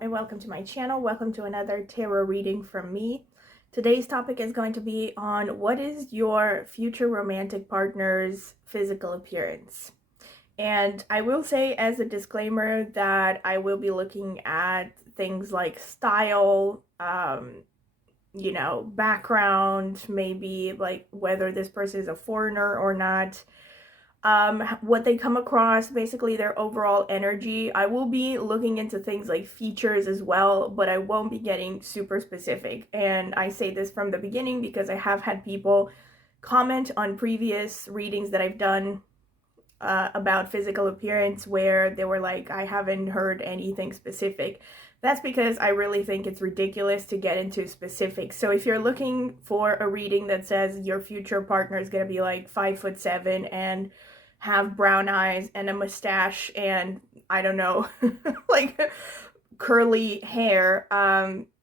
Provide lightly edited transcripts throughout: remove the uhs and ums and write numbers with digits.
and welcome to my channel. Welcome to another tarot reading from me. Today's topic is going to be on what is your future romantic partner's physical appearance. And I will say as a disclaimer that I will be looking at things like style, background, maybe like whether this person is a foreigner or not. What they come across, basically their overall energy. I will be looking into things like features as well, but I won't be getting super specific. And I say this from the beginning because I have had people comment on previous readings that I've done about physical appearance where they were like, I haven't heard anything specific. That's because I really think it's ridiculous to get into specifics. So if you're looking for a reading that says your future partner is going to be like 5'7" and have brown eyes and a mustache and I don't know, like curly hair,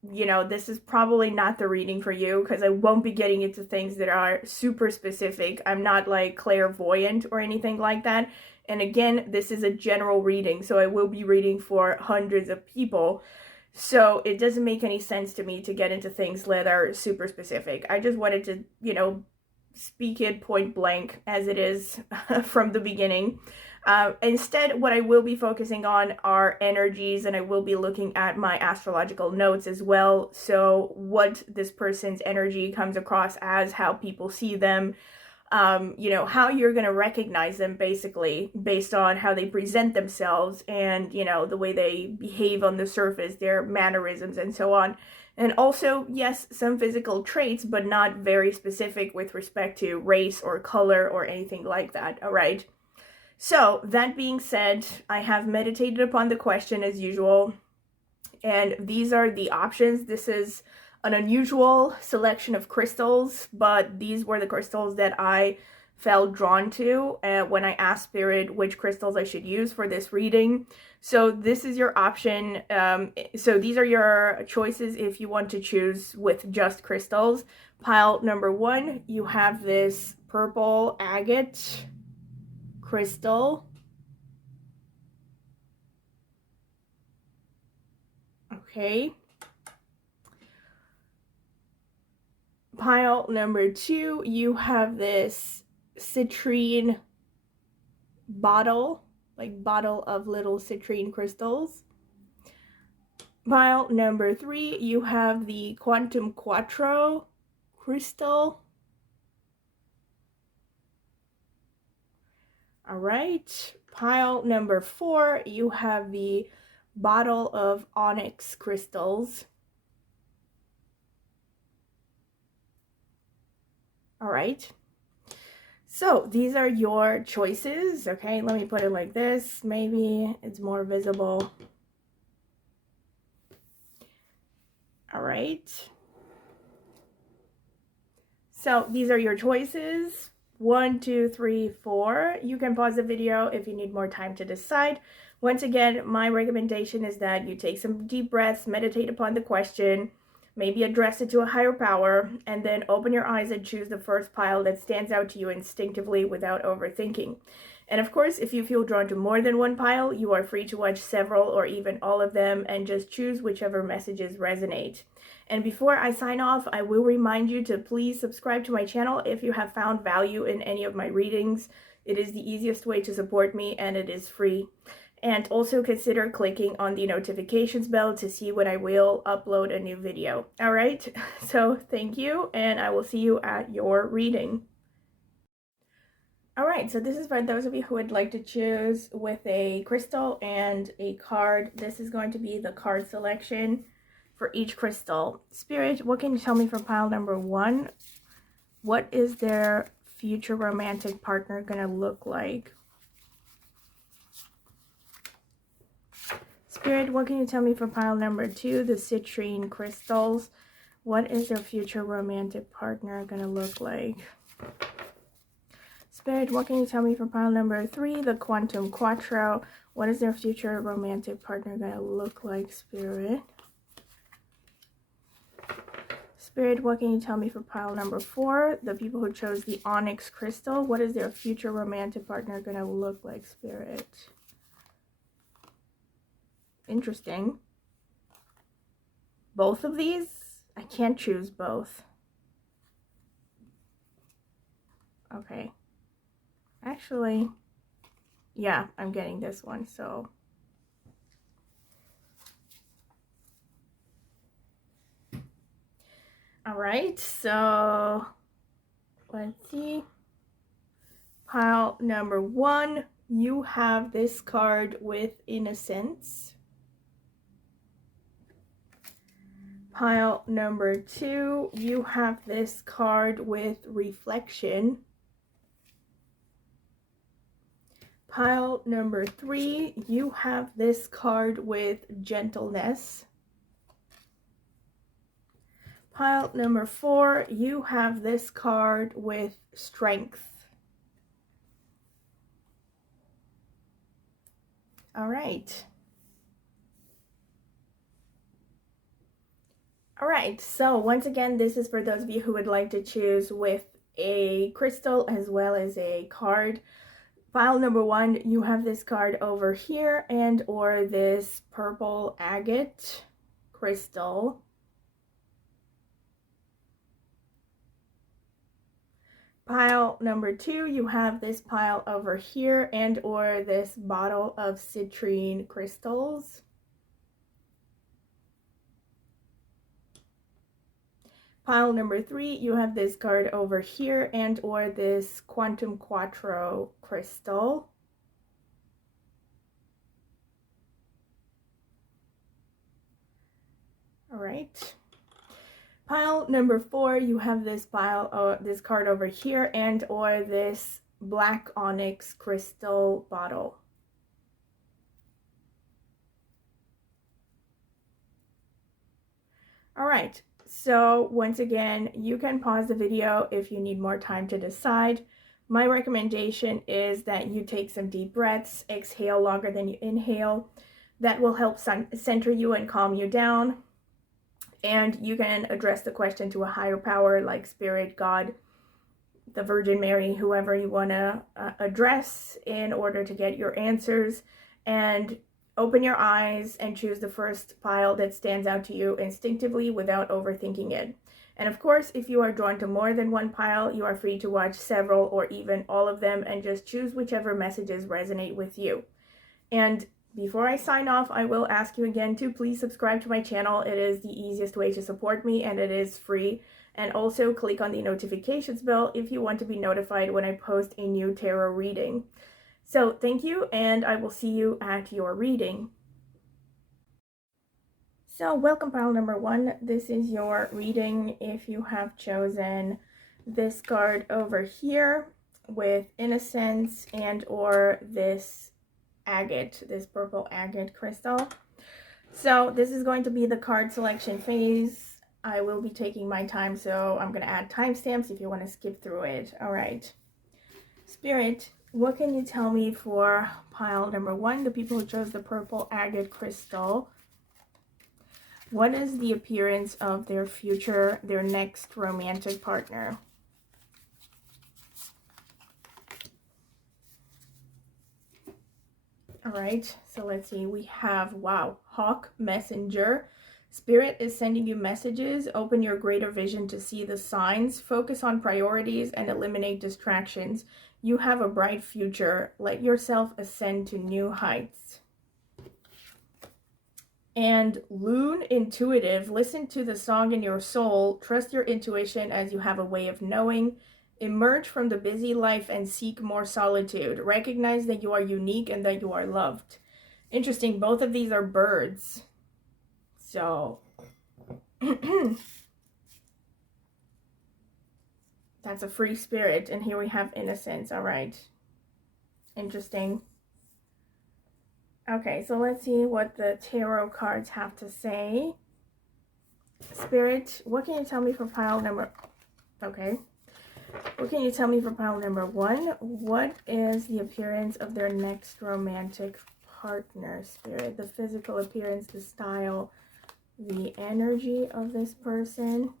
this is probably not the reading for you because I won't be getting into things that are super specific. I'm not like clairvoyant or anything like that. And again, this is a general reading, so I will be reading for hundreds of people. So it doesn't make any sense to me to get into things that are super specific. I just wanted to, speak it point blank as it is from the beginning. Instead, what I will be focusing on are energies, and I will be looking at my astrological notes as well. So what this person's energy comes across as, how people see them, how you're going to recognize them basically based on how they present themselves and, the way they behave on the surface, their mannerisms and so on. And also, yes, some physical traits, but not very specific with respect to race or color or anything like that, all right? So, that being said, I have meditated upon the question as usual, and these are the options. This is an unusual selection of crystals, but these were the crystals that I felt drawn to when I asked Spirit which crystals I should use for this reading. So this is your option. So these are your choices if you want to choose with just crystals. Pile number 1, you have this purple agate crystal. Okay. Pile number 2, you have this citrine bottle, like bottle of little citrine crystals. Pile number 3, you have the Quantum Quattro crystal. All right. Pile number 4, you have the bottle of onyx crystals. All right. So these are your choices. Okay, let me put it like this. Maybe it's more visible. All right. So these are your choices. 1, 2, 3, 4. You can pause the video if you need more time to decide. Once again, my recommendation is that you take some deep breaths, meditate upon the question, maybe address it to a higher power, and then open your eyes and choose the first pile that stands out to you instinctively without overthinking. And of course, if you feel drawn to more than one pile, you are free to watch several or even all of them and just choose whichever messages resonate. And before I sign off, I will remind you to please subscribe to my channel if you have found value in any of my readings. It is the easiest way to support me and it is free. And also consider clicking on the notifications bell to see when I will upload a new video. All right, so thank you, and I will see you at your reading. All right, so this is for those of you who would like to choose with a crystal and a card. This is going to be the card selection for each crystal. Spirit, what can you tell me for pile number 1? What is their future romantic partner going to look like? Spirit, what can you tell me for pile number 2, the citrine crystals? What is their future romantic partner going to look like? Spirit, what can you tell me for pile number 3, the Quantum Quattro? What is their future romantic partner going to look like, Spirit? Spirit, what can you tell me for pile number 4, the people who chose the onyx crystal? What is their future romantic partner going to look like, Spirit? Interesting. both of these. I can't choose both. Okay. Actually, yeah, I'm getting this one, so. All right, so let's see. Pile number 1, you have this card with Innocence. Pile number 2, you have this card with Reflection. Pile number 3, you have this card with Gentleness. Pile number 4, you have this card with Strength. All right. All right, so once again, this is for those of you who would like to choose with a crystal as well as a card. Pile number 1, you have this card over here and or this purple agate crystal. Pile number 2, you have this pile over here and or this bottle of citrine crystals. Pile number 3, you have this card over here and or this Quantum Quattro crystal. All right. Pile number 4, you have this this card over here and or this black onyx crystal bottle. All right. So once again, you can pause the video if you need more time to decide. My recommendation is that you take some deep breaths, exhale longer than you inhale. That will help center you and calm you down. And you can address the question to a higher power like Spirit, God, the Virgin Mary, whoever you want to address in order to get your answers. And open your eyes and choose the first pile that stands out to you instinctively without overthinking it. And of course, if you are drawn to more than one pile, you are free to watch several or even all of them and just choose whichever messages resonate with you. And before I sign off, I will ask you again to please subscribe to my channel. It is the easiest way to support me and it is free. And also click on the notifications bell if you want to be notified when I post a new tarot reading. So thank you, and I will see you at your reading. So welcome pile number 1. This is your reading if you have chosen this card over here with Innocence and or this agate, this purple agate crystal. So this is going to be the card selection phase. I will be taking my time, so I'm going to add timestamps if you want to skip through it. All right. Spirit, what can you tell me for pile number 1, the people who chose the purple agate crystal? What is the appearance of their future, their next romantic partner? All right, so let's see. We have, wow, Hawk Messenger. Spirit is sending you messages. Open your greater vision to see the signs. Focus on priorities and eliminate distractions. You have a bright future. Let yourself ascend to new heights. And Loon Intuitive, listen to the song in your soul. Trust your intuition as you have a way of knowing. Emerge from the busy life and seek more solitude. Recognize that you are unique and that you are loved. Interesting, both of these are birds. So, that's a free spirit. And here we have Innocence. All right. Interesting. Okay, so let's see what the tarot cards have to say. Spirit, what can you tell me for pile number... Okay. What can you tell me for pile number 1? What is the appearance of their next romantic partner, Spirit? The physical appearance, the style, the energy of this person.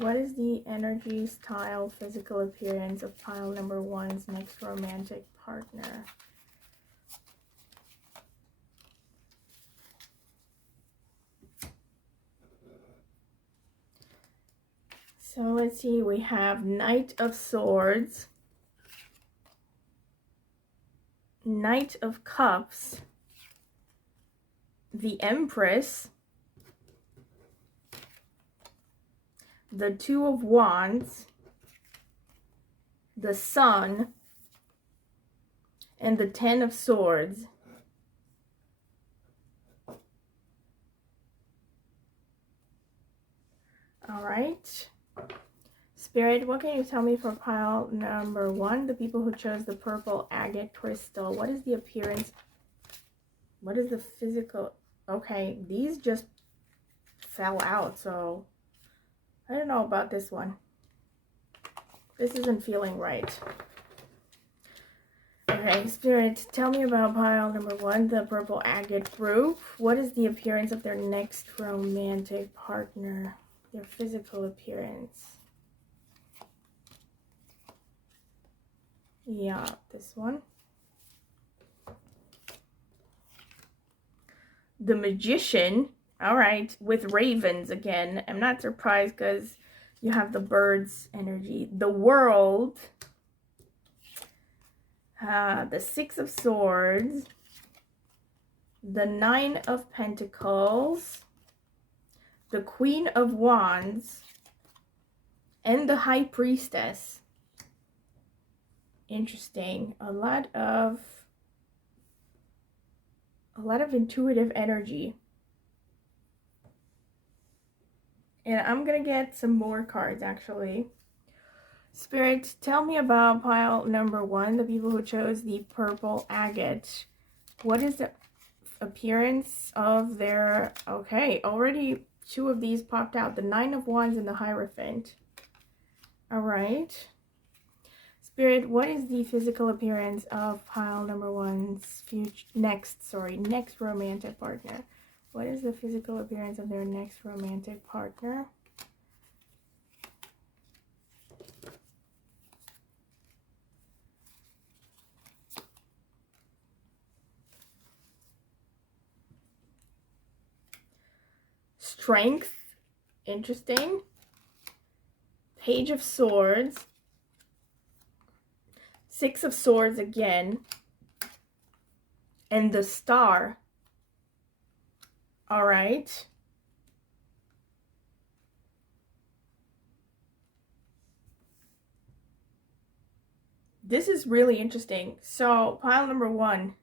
What is the energy, style, physical appearance of pile number one's next romantic partner? So let's see, we have Knight of Swords, Knight of Cups, the Empress, the Two of Wands, the Sun, and the Ten of Swords. All right. Spirit, what can you tell me for pile number one? The people who chose the purple agate crystal. What is the appearance? What is the physical? Okay, these just fell out, so I don't know about this one. This isn't feeling right. Okay, Spirit, tell me about pile number one, the purple agate group. What is the appearance of their next romantic partner? Their physical appearance. Yeah, this one. The Magician. All right, with ravens again. I'm not surprised because you have the birds energy. The World. The Six of Swords. The Nine of Pentacles. The Queen of Wands. And the High Priestess. Interesting. A lot of intuitive energy. And I'm gonna get some more cards actually. Spirit, tell me about pile number one, the people who chose the purple agate. What is the appearance of their... Okay, already two of these popped out. The Nine of Wands and the Hierophant. All right. Spirit, what is the physical appearance of pile number one's next romantic partner? What is the physical appearance of their next romantic partner? Strength. Interesting. Page of Swords. Six of Swords again. And the Star. All right. This is really interesting. So, pile number one.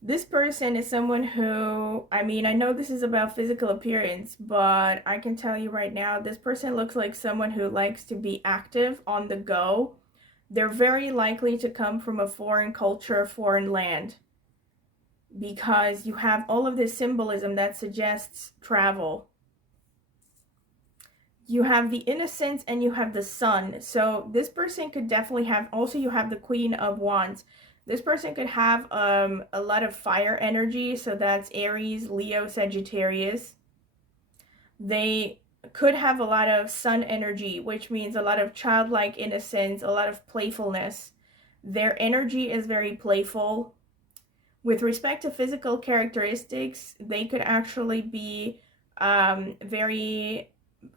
This person is someone who, I mean, I know this is about physical appearance, but I can tell you right now, this person looks like someone who likes to be active on the go. They're very likely to come from a foreign culture, foreign land, because you have all of this symbolism that suggests travel. You have the Innocence and you have the Sun. So this person could definitely have, also you have the Queen of Wands. This person could have a lot of fire energy. So that's Aries, Leo, Sagittarius. They could have a lot of sun energy, which means a lot of childlike innocence, a lot of playfulness. Their energy is very playful. With respect to physical characteristics, they could actually be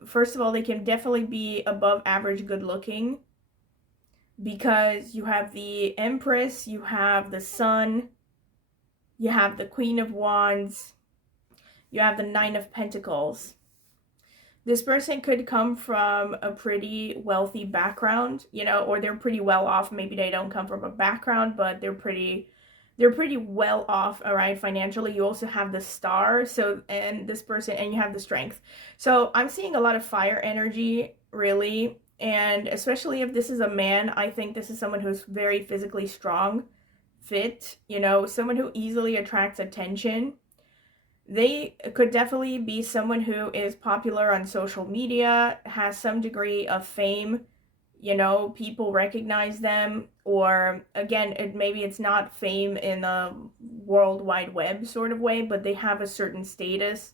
first of all, they can definitely be above average good looking, because you have the Empress, you have the Sun, you have the Queen of Wands, you have the Nine of Pentacles. This person could come from a pretty wealthy background, you know, or they're pretty well off. Maybe they don't come from a background, but they're pretty well off, all right, financially. You also have the Star, so, and this person, and you have the Strength. So I'm seeing a lot of fire energy, really, and especially if this is a man, I think this is someone who's very physically strong, fit, you know, someone who easily attracts attention. They could definitely be someone who is popular on social media, has some degree of fame, you know, people recognize them, or again, maybe it's not fame in a World Wide Web sort of way, but they have a certain status.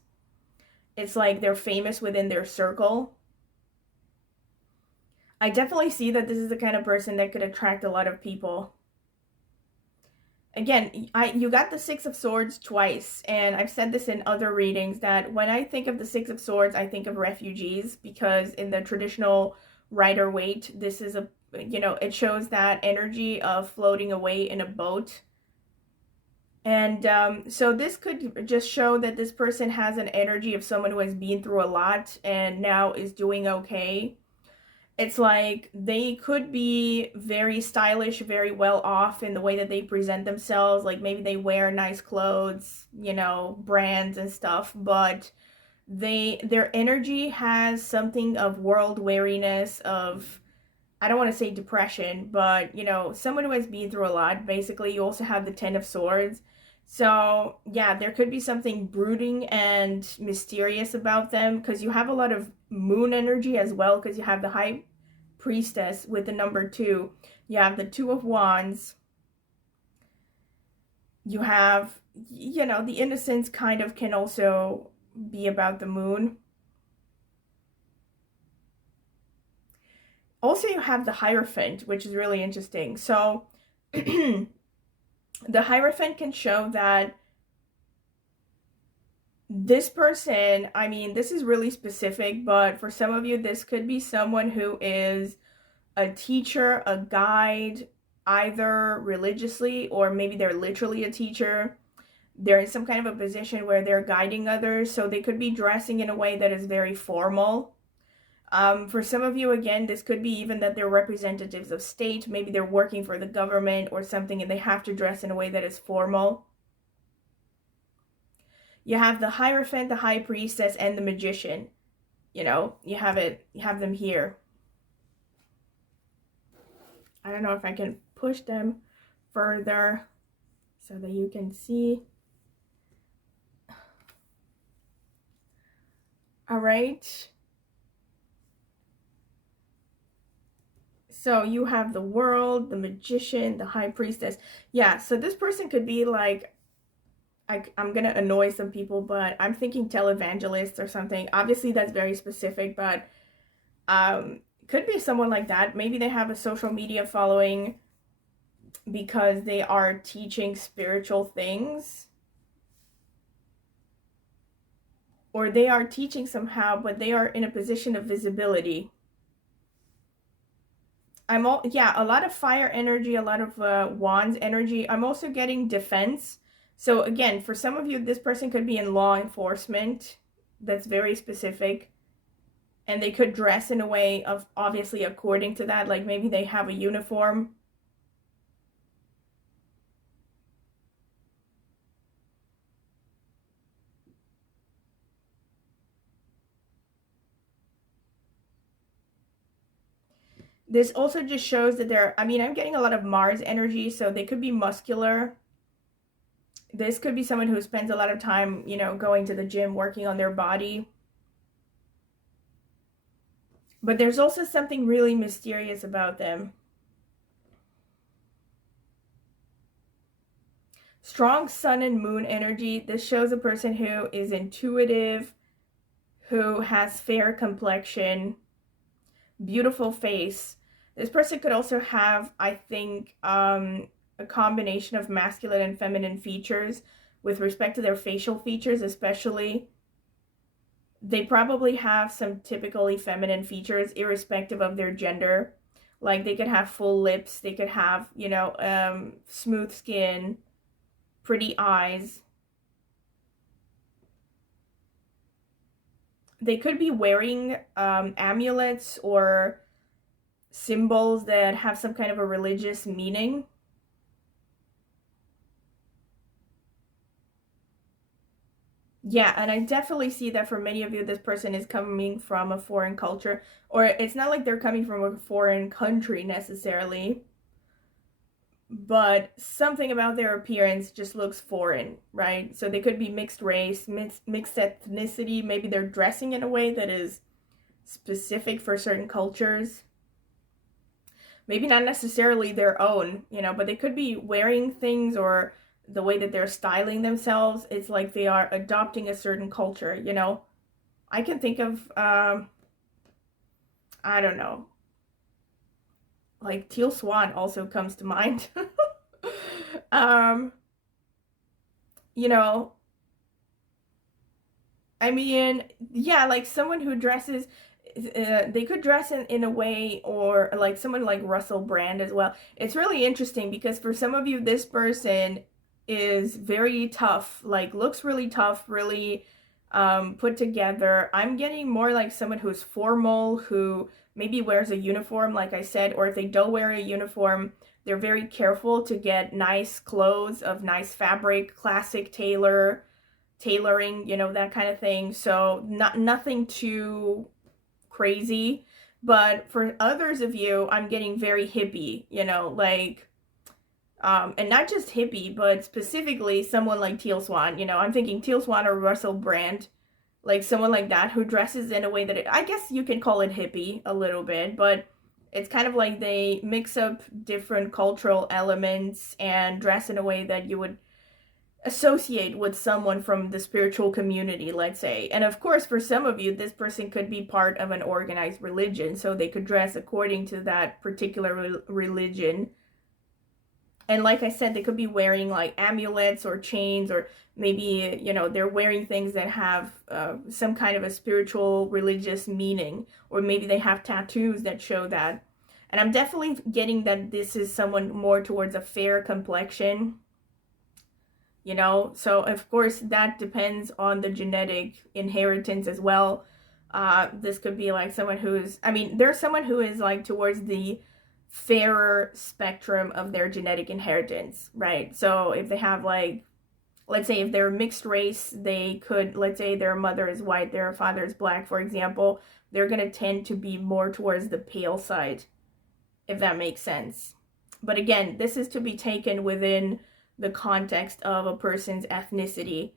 It's like they're famous within their circle. I definitely see that this is the kind of person that could attract a lot of people. Again, you got the Six of Swords twice, and I've said this in other readings that when I think of the Six of Swords, I think of refugees, because in the traditional Rider-Waite, this is it shows that energy of floating away in a boat. And so this could just show that this person has an energy of someone who has been through a lot and now is doing okay. It's like they could be very stylish, very well off in the way that they present themselves. Like maybe they wear nice clothes, brands and stuff, but their energy has something of world weariness, of, I don't want to say depression, but someone who has been through a lot. Basically, you also have the Ten of Swords. So yeah, there could be something brooding and mysterious about them, because you have a lot of moon energy as well, because you have the High Priestess with the number 2. You have the Two of Wands. You have, the Innocence kind of can also be about the moon. Also, you have the Hierophant, which is really interesting. So the Hierophant can show that this person, I mean, this is really specific, but for some of you, this could be someone who is a teacher, a guide, either religiously or maybe they're literally a teacher. They're in some kind of a position where they're guiding others, so they could be dressing in a way that is very formal. For some of you, again, this could be even that they're representatives of state. Maybe they're working for the government or something and they have to dress in a way that is formal. You have the Hierophant, the High Priestess, and the Magician. You have them here. I don't know if I can push them further so that you can see. All right. So you have the World, the Magician, the High Priestess. Yeah, so this person could be like, I'm going to annoy some people, but I'm thinking televangelist or something. Obviously, that's very specific, but could be someone like that. Maybe they have a social media following because they are teaching spiritual things. Or they are teaching somehow, but they are in a position of visibility. A lot of fire energy, a lot of wands energy. I'm also getting defense. So again, for some of you, this person could be in law enforcement. That's very specific. And they could dress in a way of, obviously, according to that. Like maybe they have a uniform. This also just shows that I'm getting a lot of Mars energy, so they could be muscular. This could be someone who spends a lot of time, going to the gym, working on their body. But there's also something really mysterious about them. Strong sun and moon energy. This shows a person who is intuitive, who has fair complexion, beautiful face. This person could also have, I think, a combination of masculine and feminine features with respect to their facial features, especially. They probably have some typically feminine features, irrespective of their gender. Like they could have full lips, they could have, smooth skin, pretty eyes. They could be wearing amulets or symbols that have some kind of a religious meaning. Yeah, and I definitely see that for many of you, this person is coming from a foreign culture, or it's not like they're coming from a foreign country necessarily, but something about their appearance just looks foreign, right? So they could be mixed race, mixed ethnicity. Maybe they're dressing in a way that is specific for certain cultures. Maybe not necessarily their own, but they could be wearing things, or the way that they're styling themselves, it's like they are adopting a certain culture, I can think of, I don't know, like teal swan also comes to mind. You know, I mean, yeah, like someone who dresses, they could dress in a way, or like someone like Russell Brand as well. It's really interesting because for some of you, this person is very tough, like looks really tough, really put together. I'm getting more like someone who's formal, who maybe wears a uniform, like I said, or if they don't wear a uniform, they're very careful to get nice clothes of nice fabric, classic tailoring, you know, that kind of thing. So nothing too crazy. But for others of you, I'm getting very hippie, you know, like and not just hippie, but specifically someone like Teal Swan. You know, I'm thinking Teal Swan or Russell Brand, like someone like that who dresses in a way that I guess you can call it hippie a little bit, but it's kind of like they mix up different cultural elements and dress in a way that you would associate with someone from the spiritual community, let's say. And of course, for some of you, this person could be part of an organized religion, so they could dress according to that particular religion. And like I said, they could be wearing like amulets or chains, or maybe, you know, they're wearing things that have some kind of a spiritual religious meaning, or maybe they have tattoos that show that. And I'm definitely getting that this is someone more towards a fair complexion, you know. So of course that depends on the genetic inheritance as well. This could be like someone who's, I mean, there's someone who is like towards the fairer spectrum of their genetic inheritance, right? So if they have like, let's say if they're mixed race, they could, let's say their mother is white, their father is black, for example, they're going to tend to be more towards the pale side, if that makes sense. But again, this is to be taken within the context of a person's ethnicity.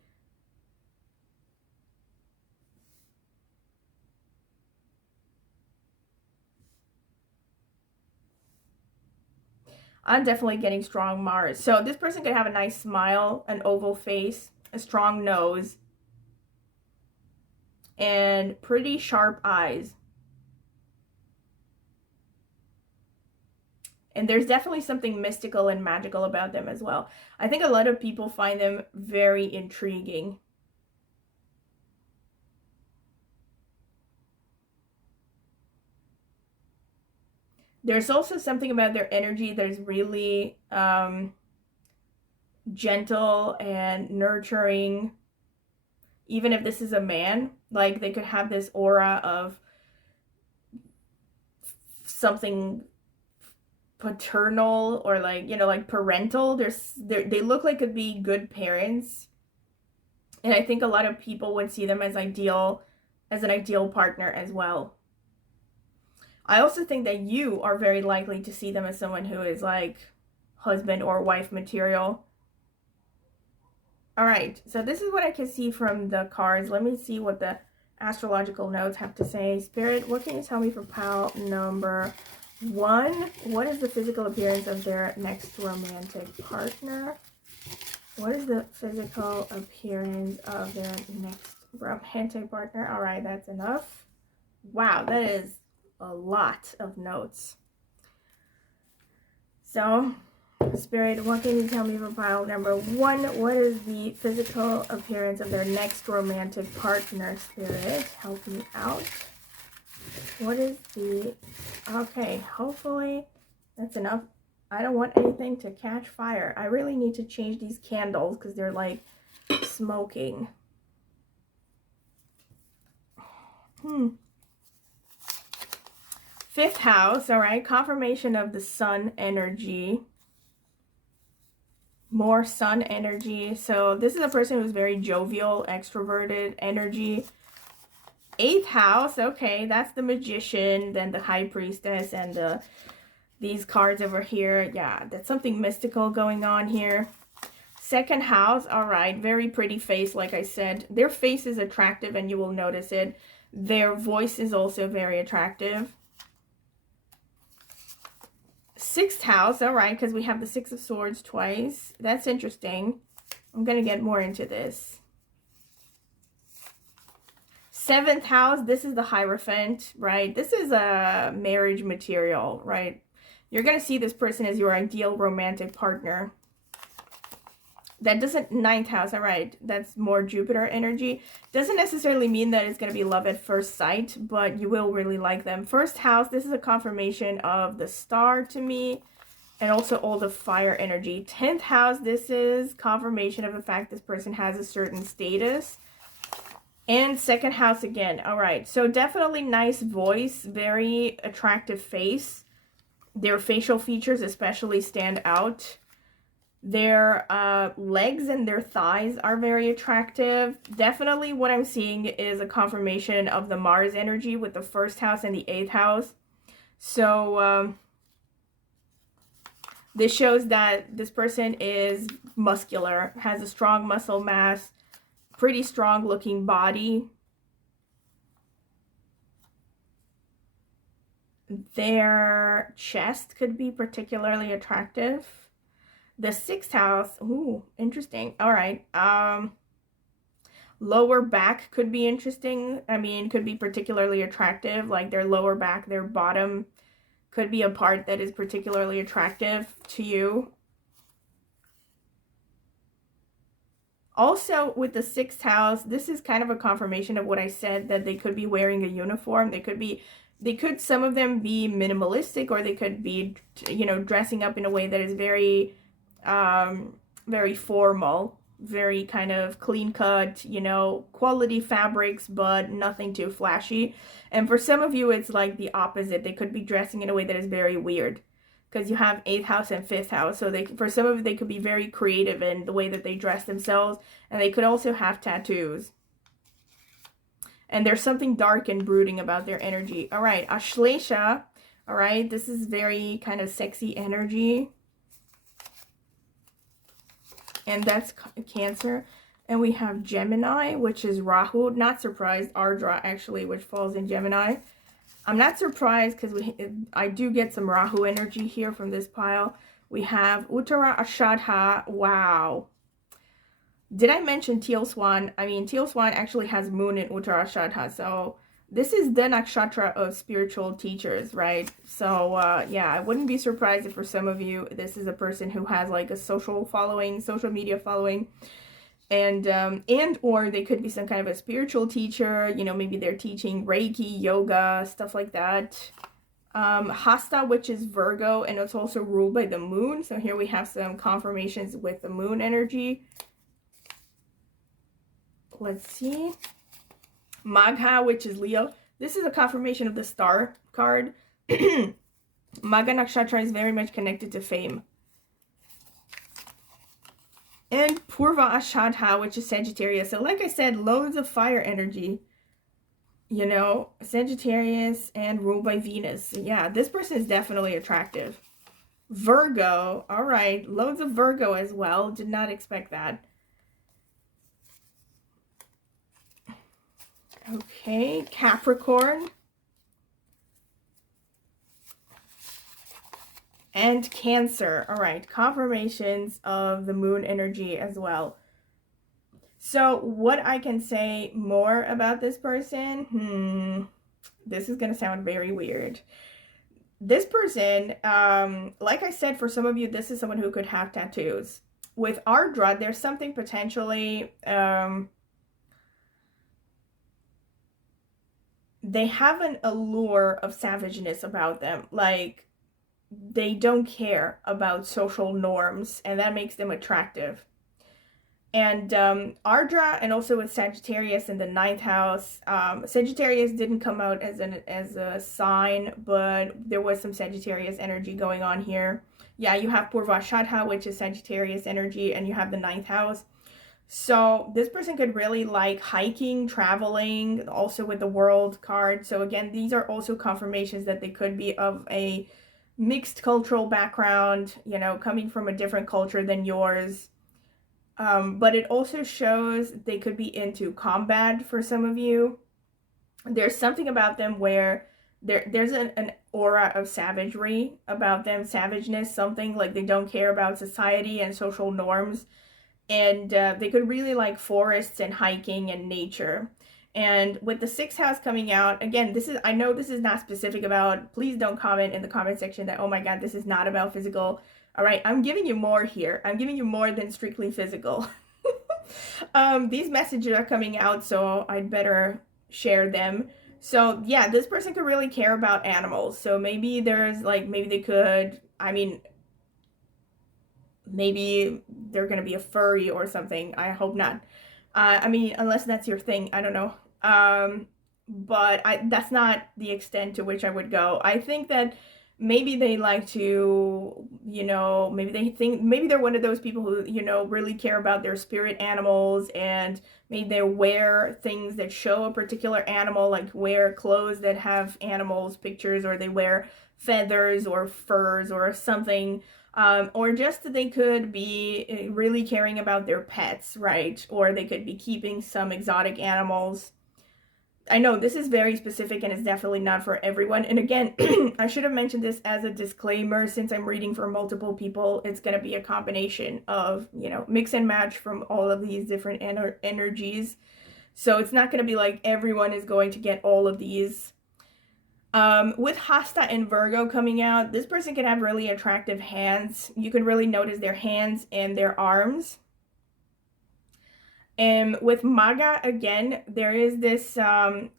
I'm definitely getting strong Mars. So this person could have a nice smile, an oval face, a strong nose, and pretty sharp eyes. And there's definitely something mystical and magical about them as well. I think a lot of people find them very intriguing. There's also something about their energy that is really gentle and nurturing. Even if this is a man, like they could have this aura of something paternal, or like, you know, like parental. They look like could be good parents, and I think a lot of people would see them as an ideal partner as well. I also think that you are very likely to see them as someone who is like husband or wife material. All right, so this is what I can see from the cards. Let me see what the astrological notes have to say. Spirit, what can you tell me for pile number 1? What is the physical appearance of their next romantic partner? What is the physical appearance of their next romantic partner? All right, that's enough. Wow, that is a lot of notes. So, Spirit, what can you tell me for pile number 1? What is the physical appearance of their next romantic partner? Spirit, help me out. What is the... Okay, hopefully that's enough. I don't want anything to catch fire. I really need to change these candles because they're like smoking. Fifth house, all right, confirmation of the sun energy. More sun energy. So this is a person who's very jovial, extroverted energy. 8th house, okay, that's the magician, then the high priestess, and these cards over here. Yeah, that's something mystical going on here. 2nd house, all right, very pretty face, like I said. Their face is attractive, and you will notice it. Their voice is also very attractive. 6th house, all right, because we have the 6 of Swords twice. That's interesting. I'm going to get more into this. 7th house, this is the Hierophant, right? This is a marriage material, right? You're going to see this person as your ideal romantic partner. That doesn't, ninth house, all right, that's more Jupiter energy. Doesn't necessarily mean that it's going to be love at first sight, but you will really like them. First house, this is a confirmation of the star to me, and also all the fire energy. 10th house, this is confirmation of the fact this person has a certain status. And second house again, all right. So definitely nice voice, very attractive face. Their facial features especially stand out. Their legs and their thighs are very attractive. Definitely what I'm seeing is a confirmation of the Mars energy with the first house and the 8th house. So this shows that this person is muscular, has a strong muscle mass, pretty strong looking body. Their chest could be particularly attractive. The 6th house, ooh, interesting. All right. Lower back could be interesting. I mean, could be particularly attractive. Like their lower back, their bottom could be a part that is particularly attractive to you. Also, with the 6th house, this is kind of a confirmation of what I said, that they could be wearing a uniform. Some of them be minimalistic, or they could be, you know, dressing up in a way that is very, very formal, very kind of clean cut, you know, quality fabrics, but nothing too flashy. And for some of you, it's like the opposite. They could be dressing in a way that is very weird, because you have 8th house and 5th house. So for some of you, they could be very creative in the way that they dress themselves, and they could also have tattoos. And there's something dark and brooding about their energy. All right, Ashlesha. All right, this is very kind of sexy energy. And that's Cancer. And we have Gemini, which is Rahu. Not surprised. Ardra, actually, which falls in Gemini. I'm not surprised because I do get some Rahu energy here from this pile. We have Uttara Ashadha. Wow. Did I mention Teal Swan? I mean, Teal Swan actually has moon in Uttara Ashadha. So this is the nakshatra of spiritual teachers, right? So yeah, I wouldn't be surprised if for some of you, this is a person who has like a social following, social media following. And or they could be some kind of a spiritual teacher, you know, maybe they're teaching Reiki, yoga, stuff like that. Hasta, which is Virgo, and it's also ruled by the moon. So here we have some confirmations with the moon energy. Let's see. Magha, which is Leo. This is a confirmation of the star card. Magha Nakshatra is very much connected to fame. And Purva Ashadha, which is Sagittarius. So like I said, loads of fire energy. You know, Sagittarius and ruled by Venus. So yeah, this person is definitely attractive. Virgo. All right, loads of Virgo as well. Did not expect that. Okay, Capricorn. And Cancer. All right, confirmations of the moon energy as well. So what I can say more about this person, this is going to sound very weird. This person, like I said, for some of you, this is someone who could have tattoos. With Ardra, there's something potentially, they have an allure of savageness about them. Like, they don't care about social norms, and that makes them attractive. And Ardra, and also with Sagittarius in the 9th house, Sagittarius didn't come out as a sign, but there was some Sagittarius energy going on here. Yeah, you have Purva Ashadha, which is Sagittarius energy, and you have the 9th house. So this person could really like hiking, traveling, also with the World card. So again, these are also confirmations that they could be of a mixed cultural background, you know, coming from a different culture than yours. But it also shows they could be into combat for some of you. There's something about them where there's an aura of savagery about them, savageness, something like they don't care about society and social norms. And they could really like forests and hiking and nature. And with the 6th house coming out, again, I know this is not specific about, please don't comment in the comment section that, oh my God, this is not about physical. All right, I'm giving you more here. I'm giving you more than strictly physical. These messages are coming out, so I'd better share them. So yeah, this person could really care about animals. So maybe there's like, maybe they could, I mean, maybe they're gonna be a furry or something. I hope not. I mean, unless that's your thing, I don't know. But that's not the extent to which I would go. I think that maybe they like to, you know, maybe they're one of those people who, you know, really care about their spirit animals, and maybe they wear things that show a particular animal, like wear clothes that have animals pictures, or they wear feathers or furs or something. Or just they could be really caring about their pets, right? Or they could be keeping some exotic animals. I know this is very specific and it's definitely not for everyone. And again, I should have mentioned this as a disclaimer, since I'm reading for multiple people. It's going to be a combination of, you know, mix and match from all of these different energies. So it's not going to be like everyone is going to get all of these. With Hasta and Virgo coming out, this person can have really attractive hands. You can really notice their hands and their arms. And with Maga, again, there is this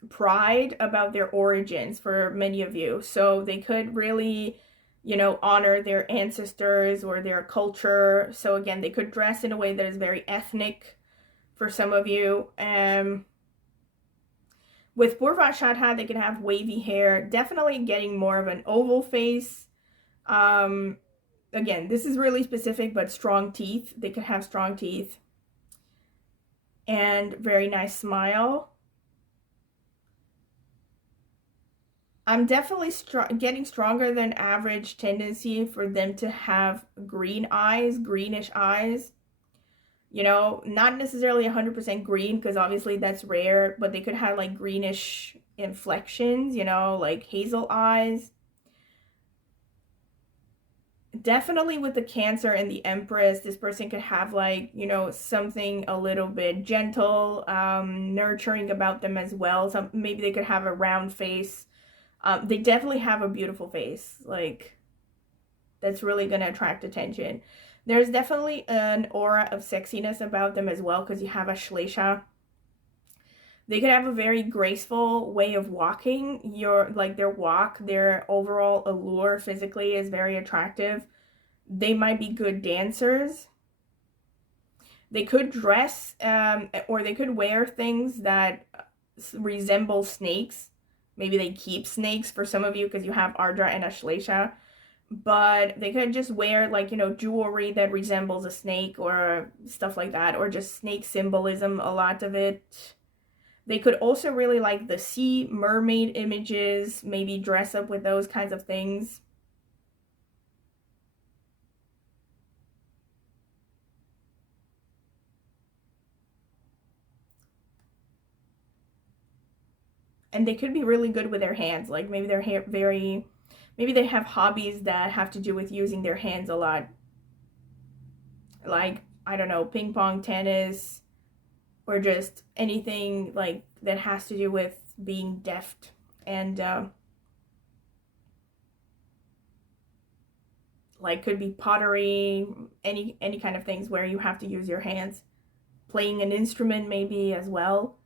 pride about their origins for many of you. So they could really, you know, honor their ancestors or their culture. So again, they could dress in a way that is very ethnic for some of you. With Purvashadha, they can have wavy hair, definitely getting more of an oval face. Again, this is really specific, but strong teeth. They could have strong teeth. And very nice smile. I'm definitely getting stronger than average tendency for them to have green eyes, greenish eyes. You know, not necessarily 100% green, because obviously that's rare, but they could have like greenish inflections, you know, like hazel eyes. Definitely with the Cancer and the Empress, this person could have like, you know, something a little bit gentle, nurturing about them as well. Maybe they could have a round face. They definitely have a beautiful face, like that's really going to attract attention. There's definitely an aura of sexiness about them as well, because you have a Shlesha. They could have a very graceful way of walking. Their overall allure physically is very attractive. They might be good dancers. They could dress, or they could wear things that resemble snakes. Maybe they keep snakes for some of you, because you have Ardra and Ashlesha. But they could just wear, like, you know, jewelry that resembles a snake or stuff like that, or just snake symbolism, a lot of it. They could also really like the sea mermaid images, maybe dress up with those kinds of things. And they could be really good with their hands, like maybe they're maybe they have hobbies that have to do with using their hands a lot. Like, I don't know, ping pong, tennis, or just anything like that has to do with being deft. And like could be pottery, any kind of things where you have to use your hands. Playing an instrument maybe as well.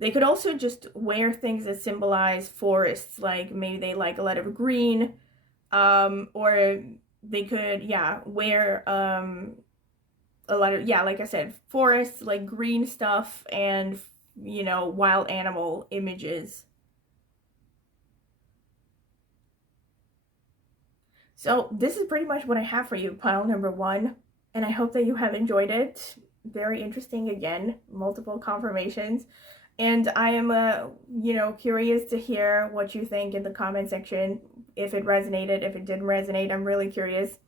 They could also just wear things that symbolize forests, like maybe they like a lot of green, or they could, yeah, wear a lot of, yeah, like I said, forests, like green stuff, and, you know, wild animal images. So this is pretty much what I have for you, pile number 1, and I hope that you have enjoyed it. Very interesting, again, multiple confirmations. And I am, you know, curious to hear what you think in the comment section. If it resonated, if it didn't resonate, I'm really curious.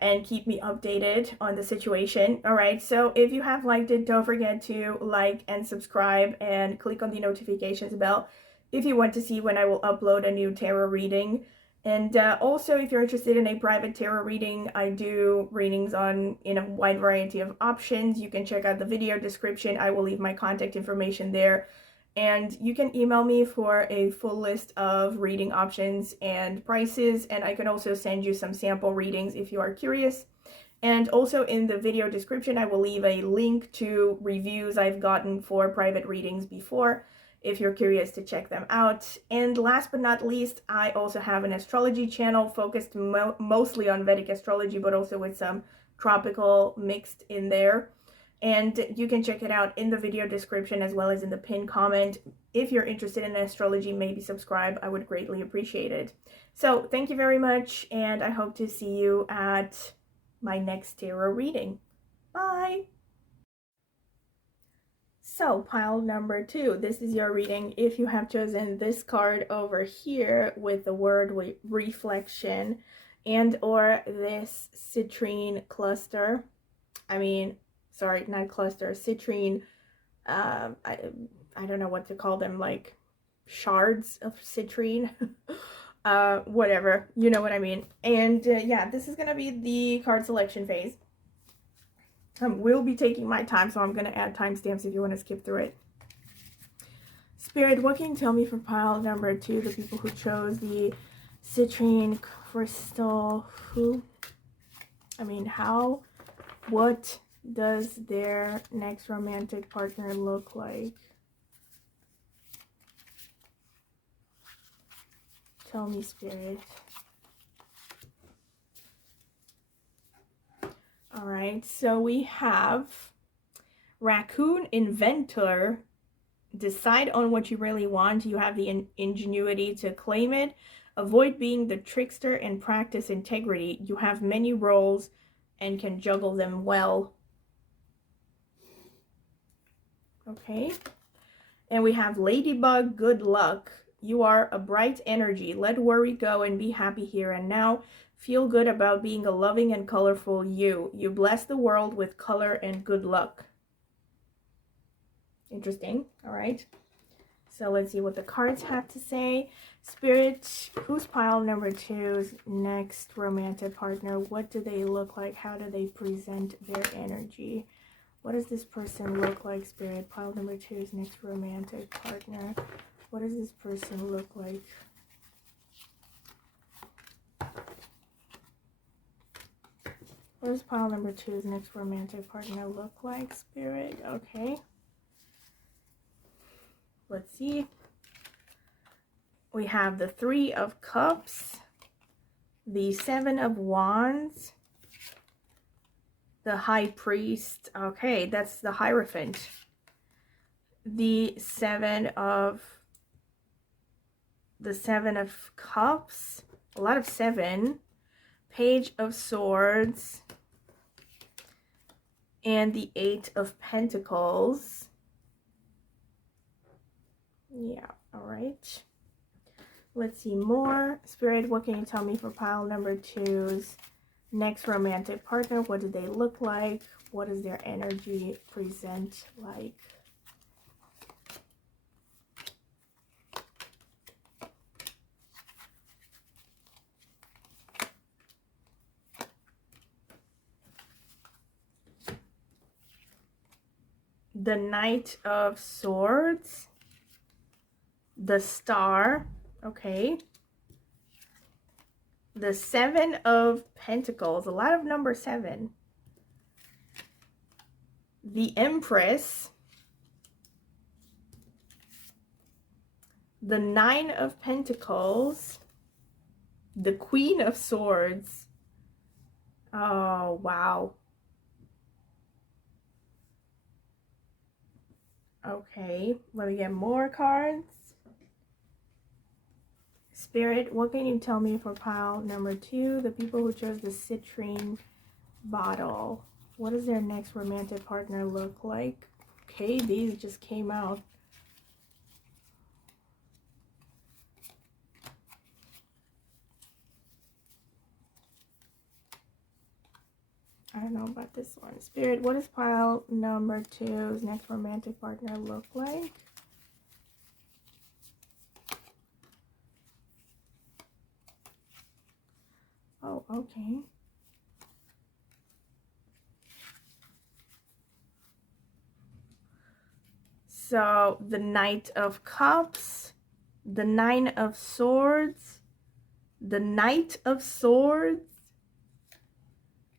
And keep me updated on the situation. All right, so if you have liked it, don't forget to like and subscribe and click on the notifications bell if you want to see when I will upload a new tarot reading. And also, if you're interested in a private tarot reading, I do readings in a wide variety of options. You can check out the video description. I will leave my contact information there. And you can email me for a full list of reading options and prices, and I can also send you some sample readings if you are curious. And also in the video description, I will leave a link to reviews I've gotten for private readings before, if you're curious to check them out. And last but not least, I also have an astrology channel focused mostly on Vedic astrology, but also with some tropical mixed in there. And you can check it out in the video description as well as in the pinned comment. If you're interested in astrology, maybe subscribe. I would greatly appreciate it. So thank you very much, and I hope to see you at my next tarot reading. Bye! So pile number 2, this is your reading if you have chosen this card over here with the word reflection and or this citrine cluster. Sorry, not cluster, citrine, I don't know what to call them, like shards of citrine. Whatever, you know what I mean. And yeah, this is gonna be the card selection phase. Will be taking my time, so I'm gonna add timestamps if you want to skip through it. Spirit, what can you tell me for pile number 2, the people who chose the citrine crystal? What does their next romantic partner look like? Tell me, Spirit. All right, so we have Raccoon Inventor. Decide on what you really want. You have the ingenuity to claim it. Avoid being the trickster and practice integrity. You have many roles and can juggle them well. Okay. And we have Ladybug, good luck. You are a bright energy. Let worry go and be happy here and now. Feel good about being a loving and colorful you. You bless the world with color and good luck. Interesting. All right. So let's see what the cards have to say. Spirit, who's pile number 2's next romantic partner? What do they look like? How do they present their energy? What does this person look like, Spirit? Pile number 2's next romantic partner. What does this person look like? What does pile number 2's next romantic partner look like, Spirit? Okay. Let's see. We have the 3 of Cups, the 7 of Wands, the High Priest. Okay, that's the Hierophant. The 7 of Cups, a lot of 7, Page of Swords, and the 8 of Pentacles. Yeah, all right. Let's see more. Spirit, what can you tell me for pile number 2's next romantic partner? What do they look like? What does their energy present like? The Knight of Swords, the Star, okay, the 7 of Pentacles, a lot of number 7, the Empress, the 9 of Pentacles, the Queen of Swords. Oh, wow. Okay, let me get more cards. Spirit, what can you tell me for pile number 2, the people who chose the citrine bottle? What does their next romantic partner look like? Okay, these just came out. I don't know about this one. Spirit, what does pile number 2's next romantic partner look like? Oh, okay. So the Knight of Cups, the Nine of Swords, the Knight of Swords,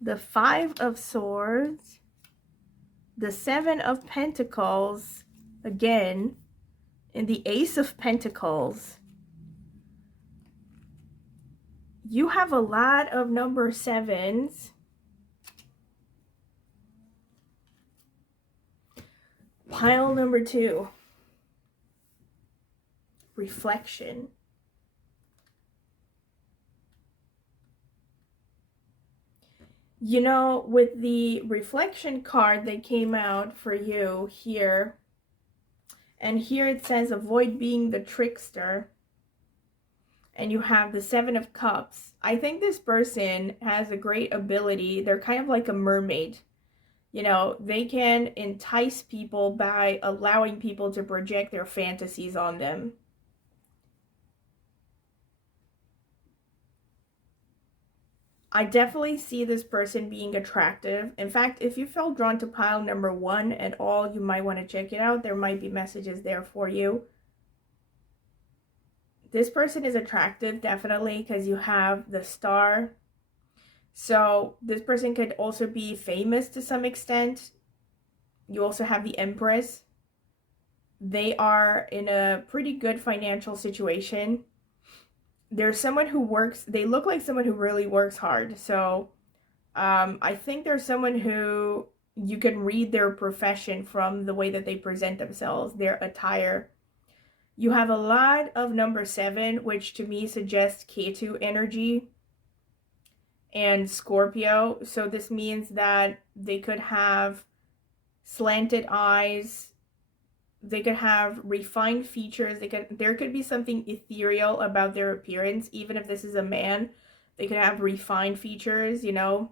the Five of Swords, the Seven of Pentacles again, and the Ace of Pentacles. You have a lot of number 7s. Pile number 2. Reflection. You know, with the reflection card that came out for you here, and here it says avoid being the trickster, and you have the Seven of Cups. I think this person has a great ability. They're kind of like a mermaid. You know, they can entice people by allowing people to project their fantasies on them. I definitely see this person being attractive. In fact, if you felt drawn to pile number 1 at all, you might want to check it out. There might be messages there for you. This person is attractive, definitely, because you have the Star. So this person could also be famous to some extent. You also have the Empress. They are in a pretty good financial situation. There's someone who works, they look like someone who really works hard. So I think there's someone who you can read their profession from the way that they present themselves, their attire. You have a lot of number 7, which to me suggests Ketu energy and Scorpio. So this means that they could have slanted eyes, they could have refined features, there could be something ethereal about their appearance. Even if this is a man, they could have refined features, you know.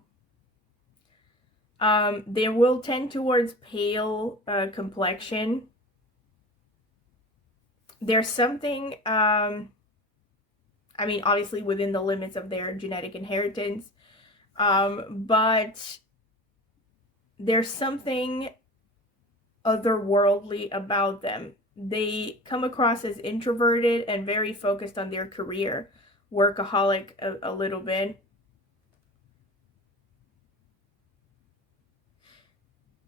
They will tend towards pale complexion. There's something, I mean, obviously within the limits of their genetic inheritance, but there's something otherworldly about them. They come across as introverted and very focused on their career, workaholic a little bit.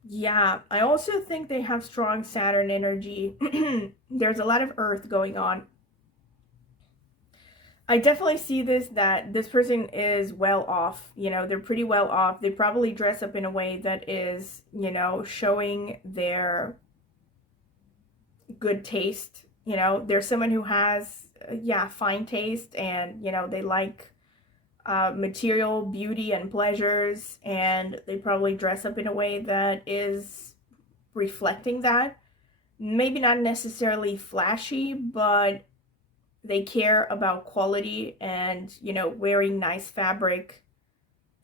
Yeah, I also think they have strong Saturn energy. There's a lot of Earth going on. I definitely see this, that this person is well off. You know, they're pretty well off. They probably dress up in a way that is, you know, showing their good taste. You know, there's someone who has, yeah, fine taste, and, you know, they like material beauty and pleasures, and they probably dress up in a way that is reflecting that. Maybe not necessarily flashy, but they care about quality and, you know, wearing nice fabric,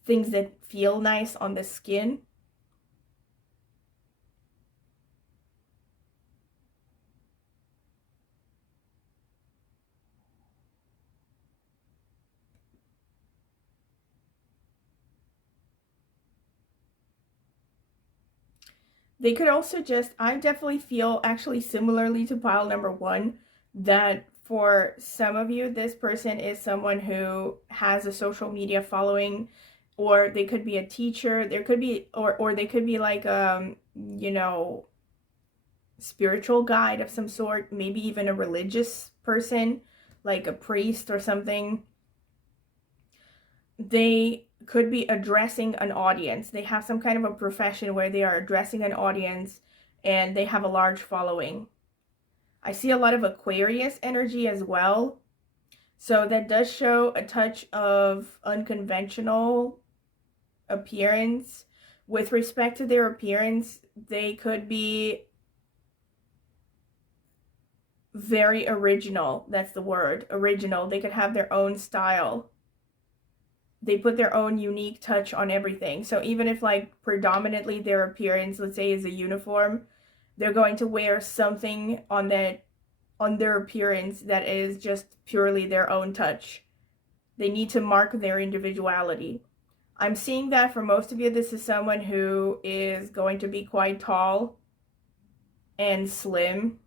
things that feel nice on the skin. They could also just, I definitely feel actually similarly to pile number 1, that for some of you, this person is someone who has a social media following, or they could be a teacher, there could be, or they could be like, you know, spiritual guide of some sort, maybe even a religious person, like a priest or something. They could be addressing an audience. They have some kind of a profession where they are addressing an audience and they have a large following. I see a lot of Aquarius energy as well. So that does show a touch of unconventional appearance. With respect to their appearance, they could be very original. That's the word, original. They could have their own style. They put their own unique touch on everything. So even if like predominantly their appearance, let's say, is a uniform, they're going to wear something on their appearance that is just purely their own touch. They need to mark their individuality. I'm seeing that for most of you, this is someone who is going to be quite tall and slim.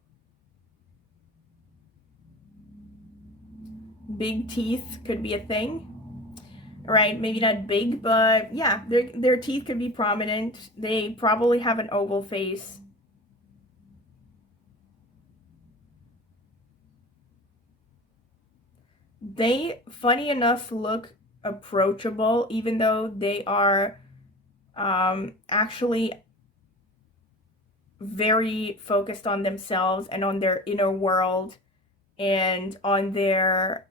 Big teeth could be a thing. Right, maybe not big, but yeah, their teeth could be prominent. They probably have an oval face. They, funny enough, look approachable, even though they are actually very focused on themselves and on their inner world and on their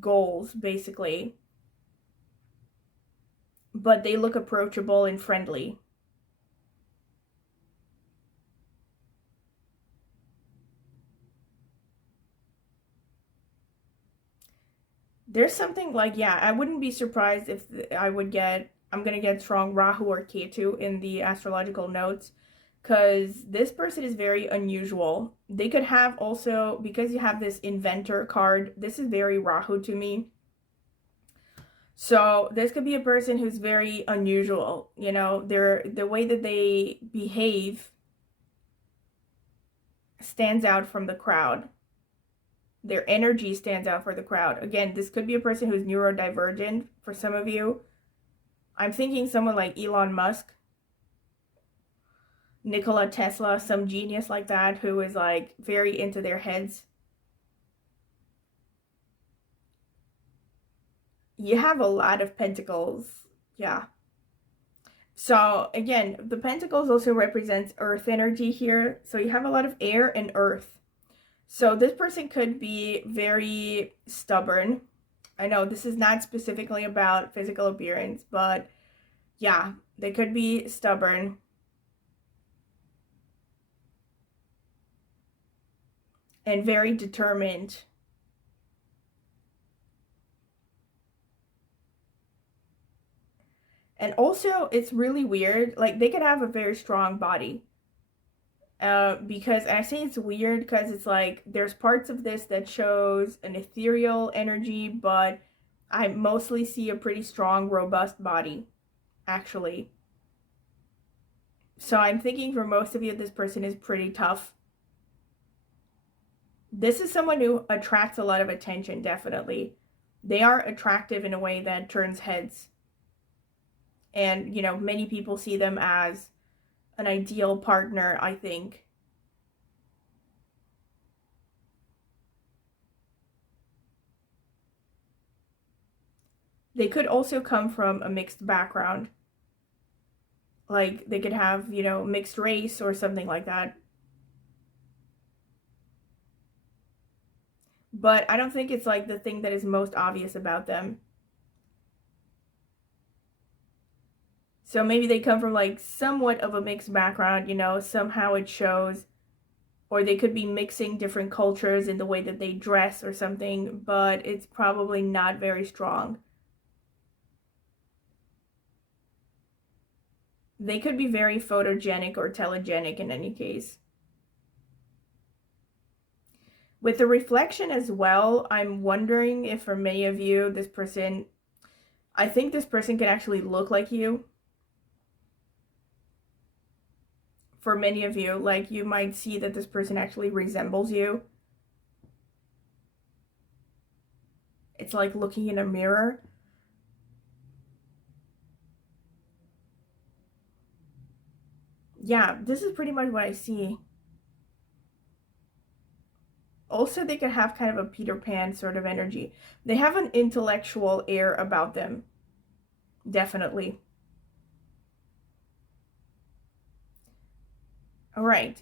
goals, basically. But they look approachable and friendly. There's something like, yeah, I wouldn't be surprised if I'm gonna get strong Rahu or Ketu in the astrological notes, because this person is very unusual. They could have also, because you have this inventor card, this is very Rahu to me. So this could be a person who's very unusual. You know, the way that they behave stands out from the crowd. Their energy stands out for the crowd. Again, this could be a person who's neurodivergent for some of you. I'm thinking someone like Elon Musk, Nikola Tesla, some genius like that who is like very into their heads. You have a lot of pentacles. Yeah. So again, the pentacles also represents earth energy here. So you have a lot of air and earth. So this person could be very stubborn. I know this is not specifically about physical appearance, but yeah, they could be stubborn. And very determined. And also, it's really weird. Like, they could have a very strong body. Because I say it's weird because it's like there's parts of this that shows an ethereal energy, but I mostly see a pretty strong, robust body, actually. So I'm thinking for most of you, this person is pretty tough. This is someone who attracts a lot of attention, definitely. They are attractive in a way that turns heads. And, you know, many people see them as an ideal partner, I think. They could also come from a mixed background. Like, they could have, you know, mixed race or something like that. But I don't think it's like the thing that is most obvious about them. So maybe they come from like somewhat of a mixed background, you know, somehow it shows. Or they could be mixing different cultures in the way that they dress or something, but it's probably not very strong. They could be very photogenic or telegenic in any case. With the reflection as well, I'm wondering if for many of you, this person, I think this person can actually look like you. For many of you, like you might see that this person actually resembles you. It's like looking in a mirror. Yeah, this is pretty much what I see. Also, they could have kind of a Peter Pan sort of energy. They have an intellectual air about them. Definitely. All right.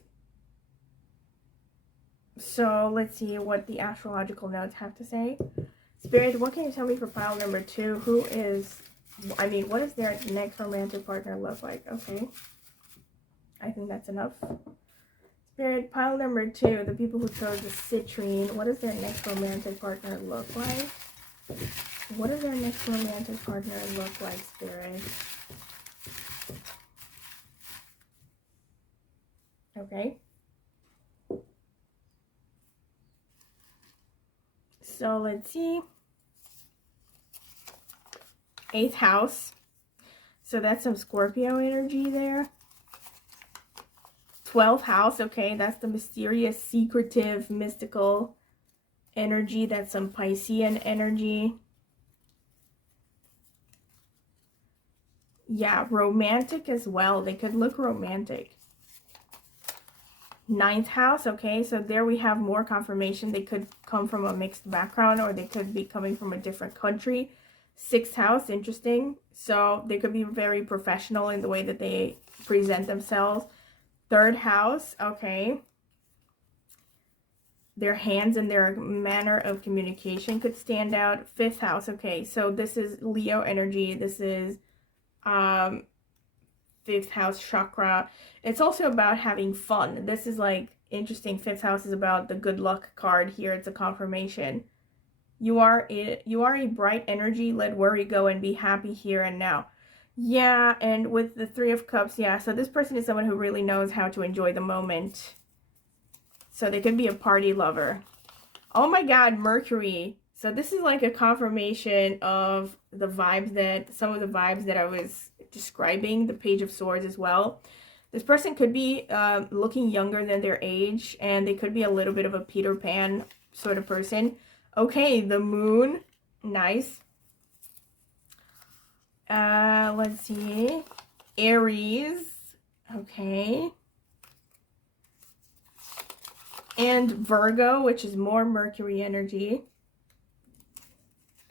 So let's see what the astrological notes have to say. Spirit, what can you tell me for pile number 2? Who is, I mean, what does their next romantic partner look like? Okay. I think that's enough. Spirit, pile number 2, the people who chose the citrine, what does their next romantic partner look like? What does their next romantic partner look like, Spirit? Okay. So let's see. 8th house. So that's some Scorpio energy there. 12th house, okay, that's the mysterious, secretive, mystical energy. That's some Piscean energy. Yeah, romantic as well. They could look romantic. 9th house, okay, so there we have more confirmation. They could come from a mixed background, or they could be coming from a different country. 6th house, interesting. So they could be very professional in the way that they present themselves. 3rd house, okay. Their hands and their manner of communication could stand out. 5th house, okay, so this is Leo energy. This is 5th house chakra. It's also about having fun. This is like interesting. 5th house is about the good luck card here. It's a confirmation. You are a bright energy. Let worry go and be happy here and now. Yeah, and with the 3 of Cups, yeah, so this person is someone who really knows how to enjoy the moment. So they could be a party lover. Oh my God, Mercury. So this is like a confirmation of the vibes that, some of the vibes that I was describing, the Page of Swords as well. This person could be looking younger than their age, and they could be a little bit of a Peter Pan sort of person. Okay, the Moon. Nice. Let's see. Aries. Okay. And Virgo, which is more Mercury energy.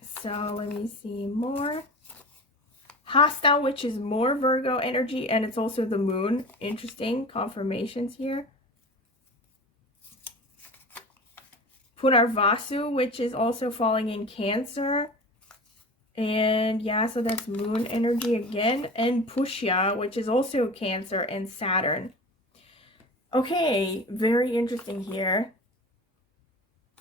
So let me see more. Hostile, which is more Virgo energy, and it's also the Moon. Interesting confirmations here. Punarvasu, which is also falling in Cancer. And yeah, so that's Moon energy again. And Pushya, which is also Cancer and Saturn. Okay, very interesting here.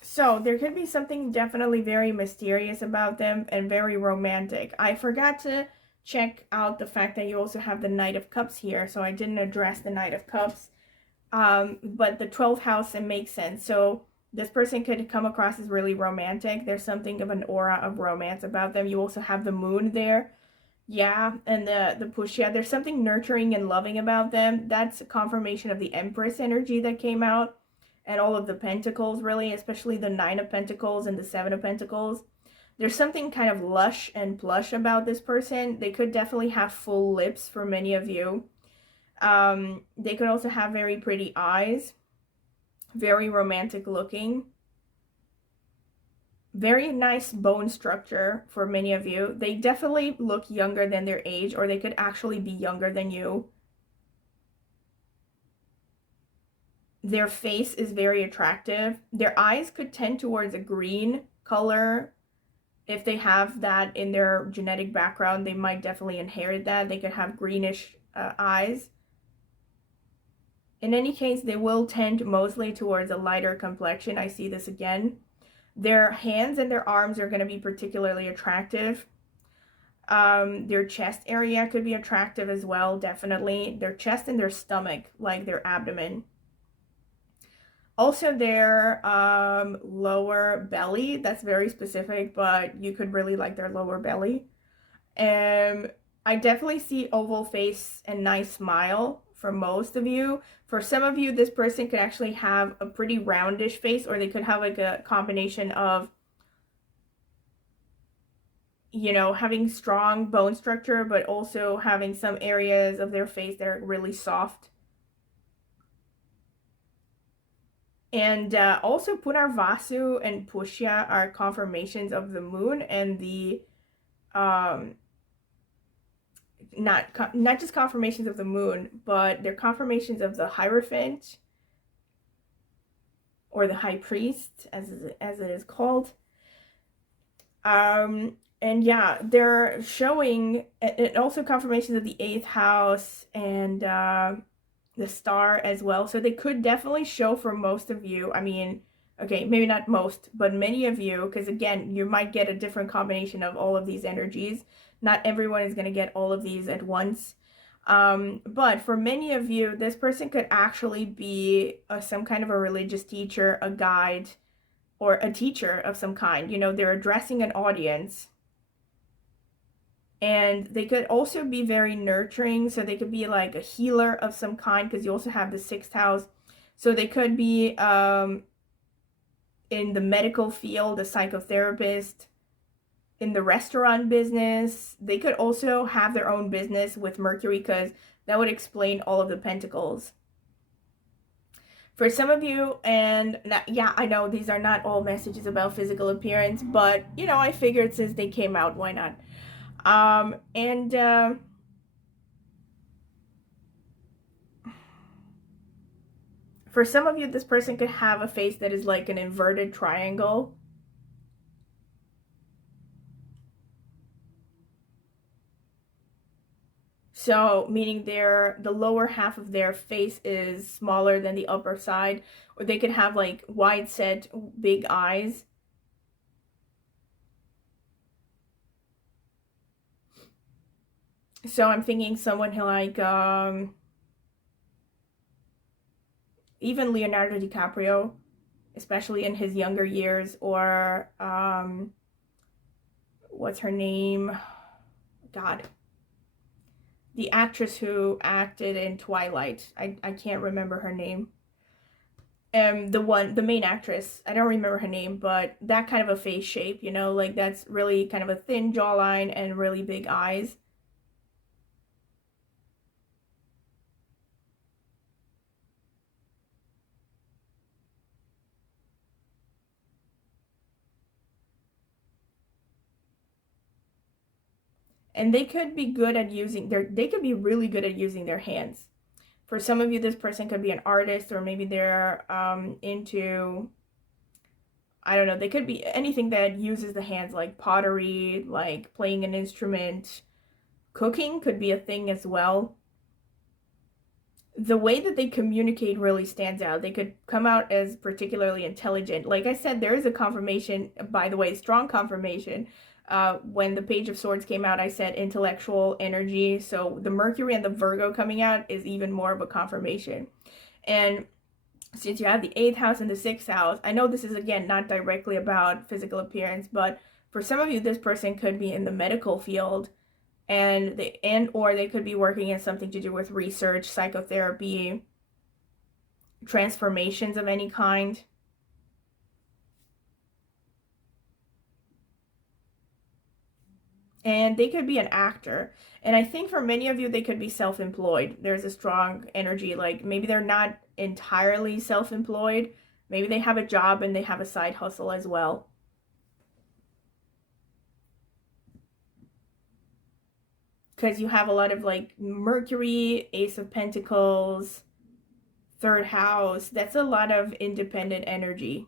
So there could be something definitely very mysterious about them and very romantic. I forgot to check out the fact that you also have the Knight of Cups here, so I didn't address the Knight of Cups. But the 12th house, it makes sense. So this person could come across as really romantic. There's something of an aura of romance about them. You also have the Moon there. Yeah, and the Pushya, there's something nurturing and loving about them. That's a confirmation of the Empress energy that came out, and all of the Pentacles, really, especially the 9 of Pentacles and the 7 of Pentacles. There's something kind of lush and plush about this person. They could definitely have full lips for many of you. They could also have very pretty eyes, very romantic looking. Very nice bone structure for many of you. They definitely look younger than their age, or they could actually be younger than you. Their face is very attractive. Their eyes could tend towards a green color. If they have that in their genetic background, they might definitely inherit that. They could have greenish eyes. In any case, they will tend mostly towards a lighter complexion. I see this again. Their hands and their arms are going to be particularly attractive. Their chest area could be attractive as well, definitely. Their chest and their stomach, like their abdomen. Also their lower belly, that's very specific, but you could really like their lower belly. I definitely see oval face and nice smile for most of you. For some of you, this person could actually have a pretty roundish face, or they could have like a combination of, you know, having strong bone structure, but also having some areas of their face that are really soft. And also Punarvasu and Pushya are confirmations of the Moon and the not just confirmations of the Moon, but they're confirmations of the Hierophant, or the High Priest, as it is called. And yeah, they're showing it also confirmations of the 8th house and the Star as well. So they could definitely show for most of you. I mean, okay, maybe not most, but many of you, because again, you might get a different combination of all of these energies. Not everyone is going to get all of these at once. But for many of you, this person could actually be some kind of a religious teacher, a guide, or a teacher of some kind. You know, they're addressing an audience. And they could also be very nurturing. So they could be like a healer of some kind, because you also have the 6th house. So they could be in the medical field, a psychotherapist, in the restaurant business. They could also have their own business with Mercury, because that would explain all of the pentacles. For some of you, and yeah, I know these are not all messages about physical appearance, but you know, I figured since they came out, why not? For some of you, this person could have a face that is like an inverted triangle. So, meaning the lower half of their face is smaller than the upper side, or they could have like wide set big eyes. So I'm thinking someone who like even Leonardo DiCaprio, especially in his younger years, or what's her name? God. The actress who acted in Twilight. I can't remember her name. The main actress. I don't remember her name, but that kind of a face shape, you know, like that's really kind of a thin jawline and really big eyes. And they could be good at using they could be really good at using their hands. For some of you, this person could be an artist, or maybe they're into, I don't know, they could be anything that uses the hands, like pottery, like playing an instrument. Cooking could be a thing as well. The way that they communicate really stands out. They could come out as particularly intelligent. Like I said, there is a confirmation, by the way, strong confirmation. When the Page of Swords came out, I said intellectual energy. So the Mercury and the Virgo coming out is even more of a confirmation. And since you have the 8th house and the 6th house, I know this is, again, not directly about physical appearance, but for some of you, this person could be in the medical field, or they could be working in something to do with research, psychotherapy, transformations of any kind. And they could be an actor. And I think for many of you, they could be self-employed. There's a strong energy, like maybe they're not entirely self-employed. Maybe they have a job and they have a side hustle as well. Because you have a lot of like Mercury, Ace of Pentacles, 3rd house. That's a lot of independent energy.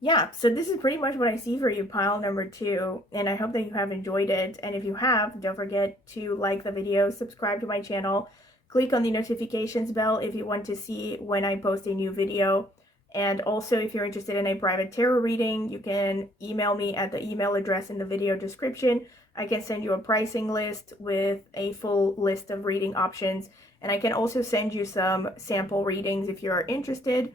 Yeah, so this is pretty much what I see for you, pile number 2, and I hope that you have enjoyed it. And if you have, don't forget to like the video, subscribe to my channel, click on the notifications bell if you want to see when I post a new video. And also, if you're interested in a private tarot reading, you can email me at the email address in the video description. I can send you a pricing list with a full list of reading options, and I can also send you some sample readings if you're interested.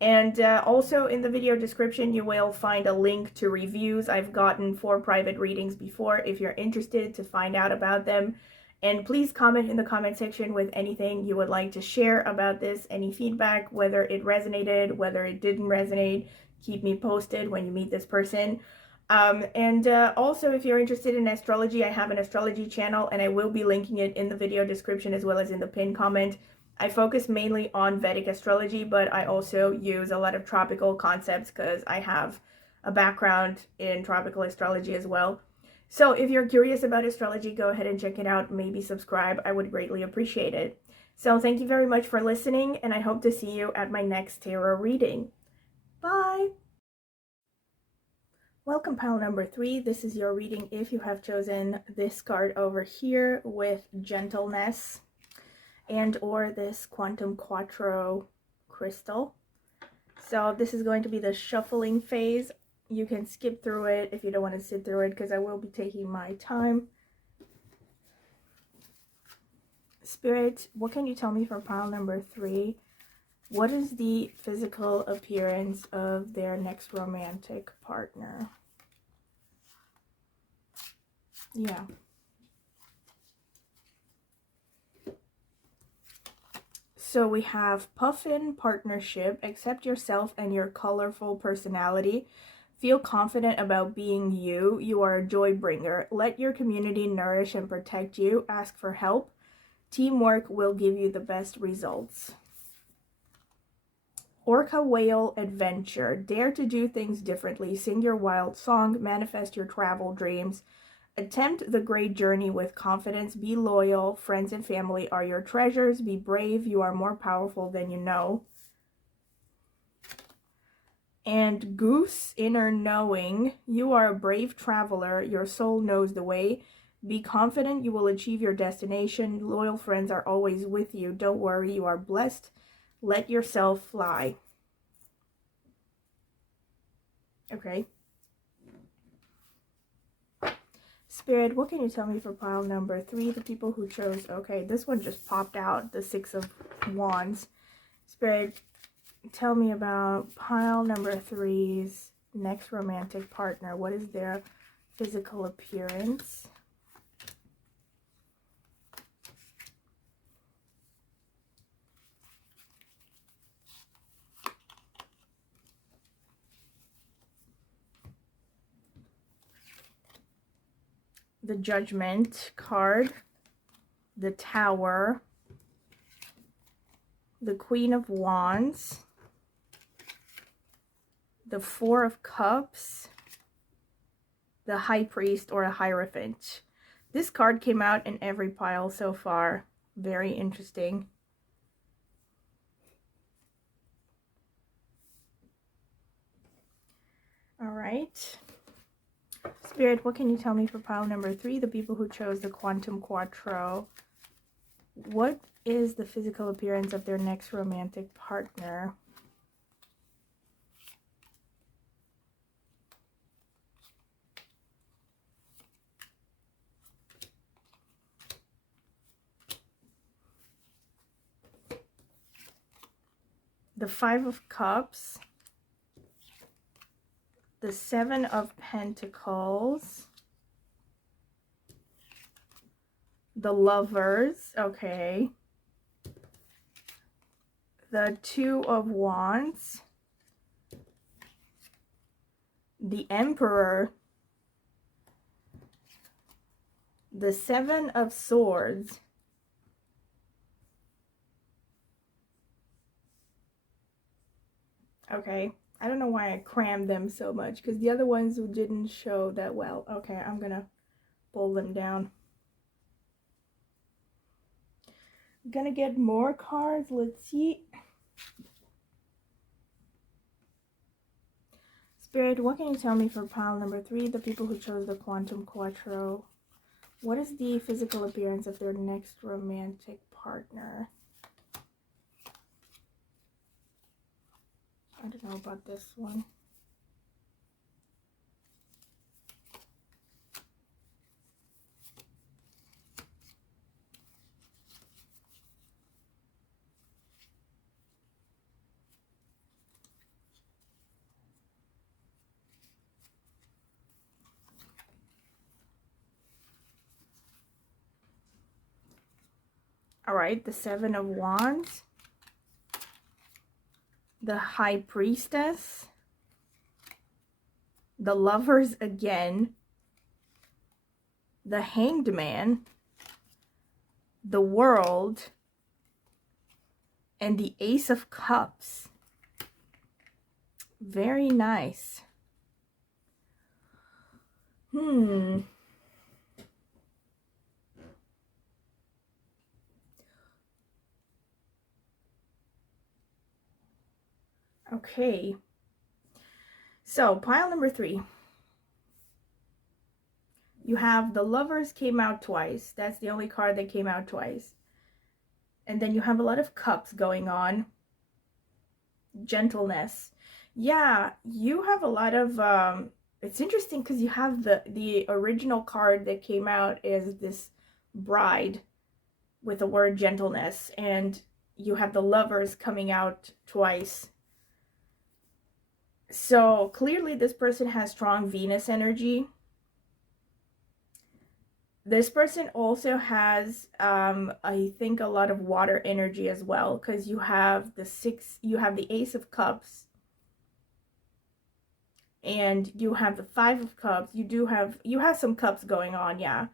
And also in the video description, you will find a link to reviews I've gotten for private readings before if you're interested to find out about them. And please comment in the comment section with anything you would like to share about this, any feedback, whether it resonated, whether it didn't resonate. Keep me posted when you meet this person. Also, if you're interested in astrology, I have an astrology channel, and I will be linking it in the video description as well as in the pinned comment. I focus mainly on Vedic astrology, but I also use a lot of tropical concepts because I have a background in tropical astrology as well. So if you're curious about astrology, go ahead and check it out. Maybe subscribe. I would greatly appreciate it. So thank you very much for listening, and I hope to see you at my next tarot reading. Bye! Welcome, pile number 3. This is your reading if you have chosen this card over here with Gentleness, and or this Quantum Quattro crystal. So this is going to be the shuffling phase. You can skip through it if you don't want to sit through it, because I will be taking my time. Spirit, what can you tell me for pile number 3? What is the physical appearance of their next romantic partner? Yeah. So we have Puffin Partnership. Accept yourself and your colorful personality. Feel confident about being you. You are a joy bringer. Let your community nourish and protect you. Ask for help. Teamwork will give you the best results. Orca Whale Adventure. Dare to do things differently. Sing your wild song. Manifest your travel dreams. Attempt the great journey with confidence. Be loyal. Friends and family are your treasures. Be brave. You are more powerful than you know. And Goose Inner Knowing. You are a brave traveler. Your soul knows the way. Be confident. You will achieve your destination. Loyal friends are always with you. Don't worry. You are blessed. Let yourself fly. Okay. Spirit, what can you tell me for pile number 3? The people who chose... Okay, this one just popped out. The 6 of Wands. Spirit, tell me about pile number 3's next romantic partner. What is their physical appearance? The Judgment card, the Tower, the Queen of Wands, the Four of Cups, the High Priest or a Hierophant. This card came out in every pile so far. Very interesting. All right. Spirit, what can you tell me for pile number 3? The people who chose the Quantum Quattro. What is the physical appearance of their next romantic partner? The Five of Cups, the Seven of Pentacles, the Lovers, okay, the Two of Wands, the Emperor, the Seven of Swords, okay. I don't know why I crammed them so much, because the other ones didn't show that well. Okay, I'm gonna pull them down. I'm gonna get more cards. Let's see. Spirit, what can you tell me for pile number 3? The people who chose the Quantum Quattro. What is the physical appearance of their next romantic partner? I don't know about this one. All right, the Seven of Wands, the High Priestess, the Lovers again, the Hanged Man, the World, and the Ace of Cups. Very nice. Okay. So, pile number 3. You have the Lovers came out twice. That's the only card that came out twice. And then you have a lot of cups going on. Gentleness. Yeah, you have a lot of it's interesting because you have the original card that came out as this bride with the word gentleness, and you have the Lovers coming out twice. So clearly this person has strong Venus energy. This person also has, I think, a lot of water energy as well, because you have the Ace of Cups, and you have the Five of Cups. You have some cups going on, yeah.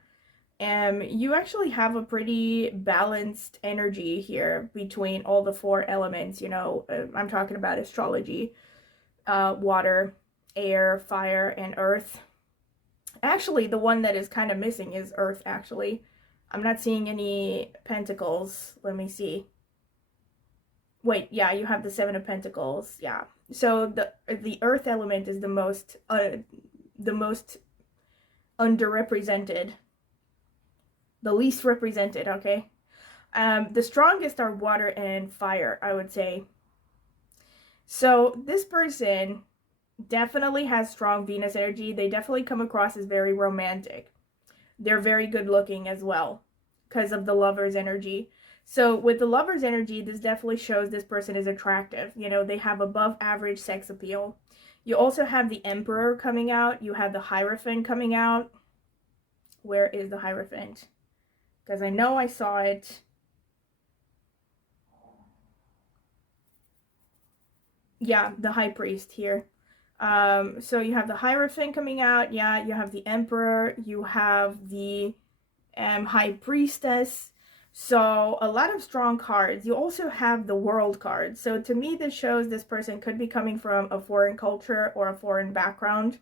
You actually have a pretty balanced energy here between all the four elements. I'm talking about astrology, water, air, fire, and earth. Actually, the one that is kind of missing is earth, actually. I'm not seeing any pentacles. Let me see. Wait, yeah, you have the Seven of Pentacles. Yeah. So the earth element is the most underrepresented, the least represented, okay? The strongest are water and fire, I would say. So this person definitely has strong Venus energy. They definitely come across as very romantic. They're very good looking as well because of the Lover's energy. So with the Lover's energy, this definitely shows this person is attractive. They have above average sex appeal. You also have the Emperor coming out. You have the Hierophant coming out. Where is the Hierophant? Because I know I saw it. Yeah, the High Priest here. So you have the Hierophant coming out. Yeah, you have the Emperor. You have the High Priestess. So a lot of strong cards. You also have the World card. So to me, this shows this person could be coming from a foreign culture or a foreign background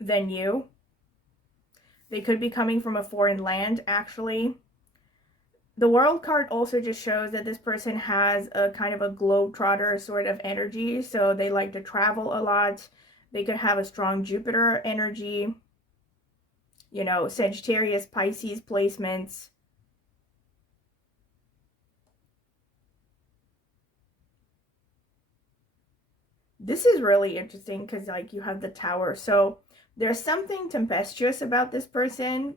than you. They could be coming from a foreign land, actually. The World card also just shows that this person has a kind of a globetrotter sort of energy. So they like to travel a lot. They could have a strong Jupiter energy. Sagittarius, Pisces placements. This is really interesting because, you have the Tower. So there's something tempestuous about this person.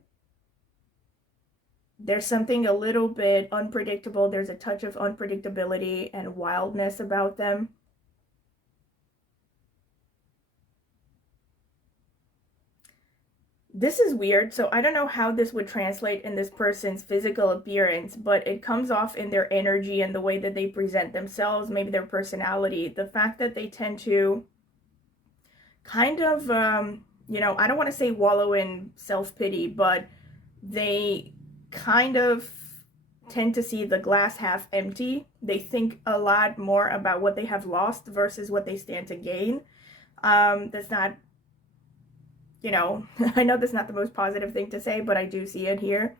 There's something a little bit unpredictable. There's a touch of unpredictability and wildness about them. This is weird. So I don't know how this would translate in this person's physical appearance, but it comes off in their energy and the way that they present themselves, maybe their personality. The fact that they tend to kind of, I don't want to say wallow in self-pity, but they kind of tend to see the glass half empty. They think a lot more about what they have lost versus what they stand to gain. That's not, I know that's not the most positive thing to say, but I do see it here.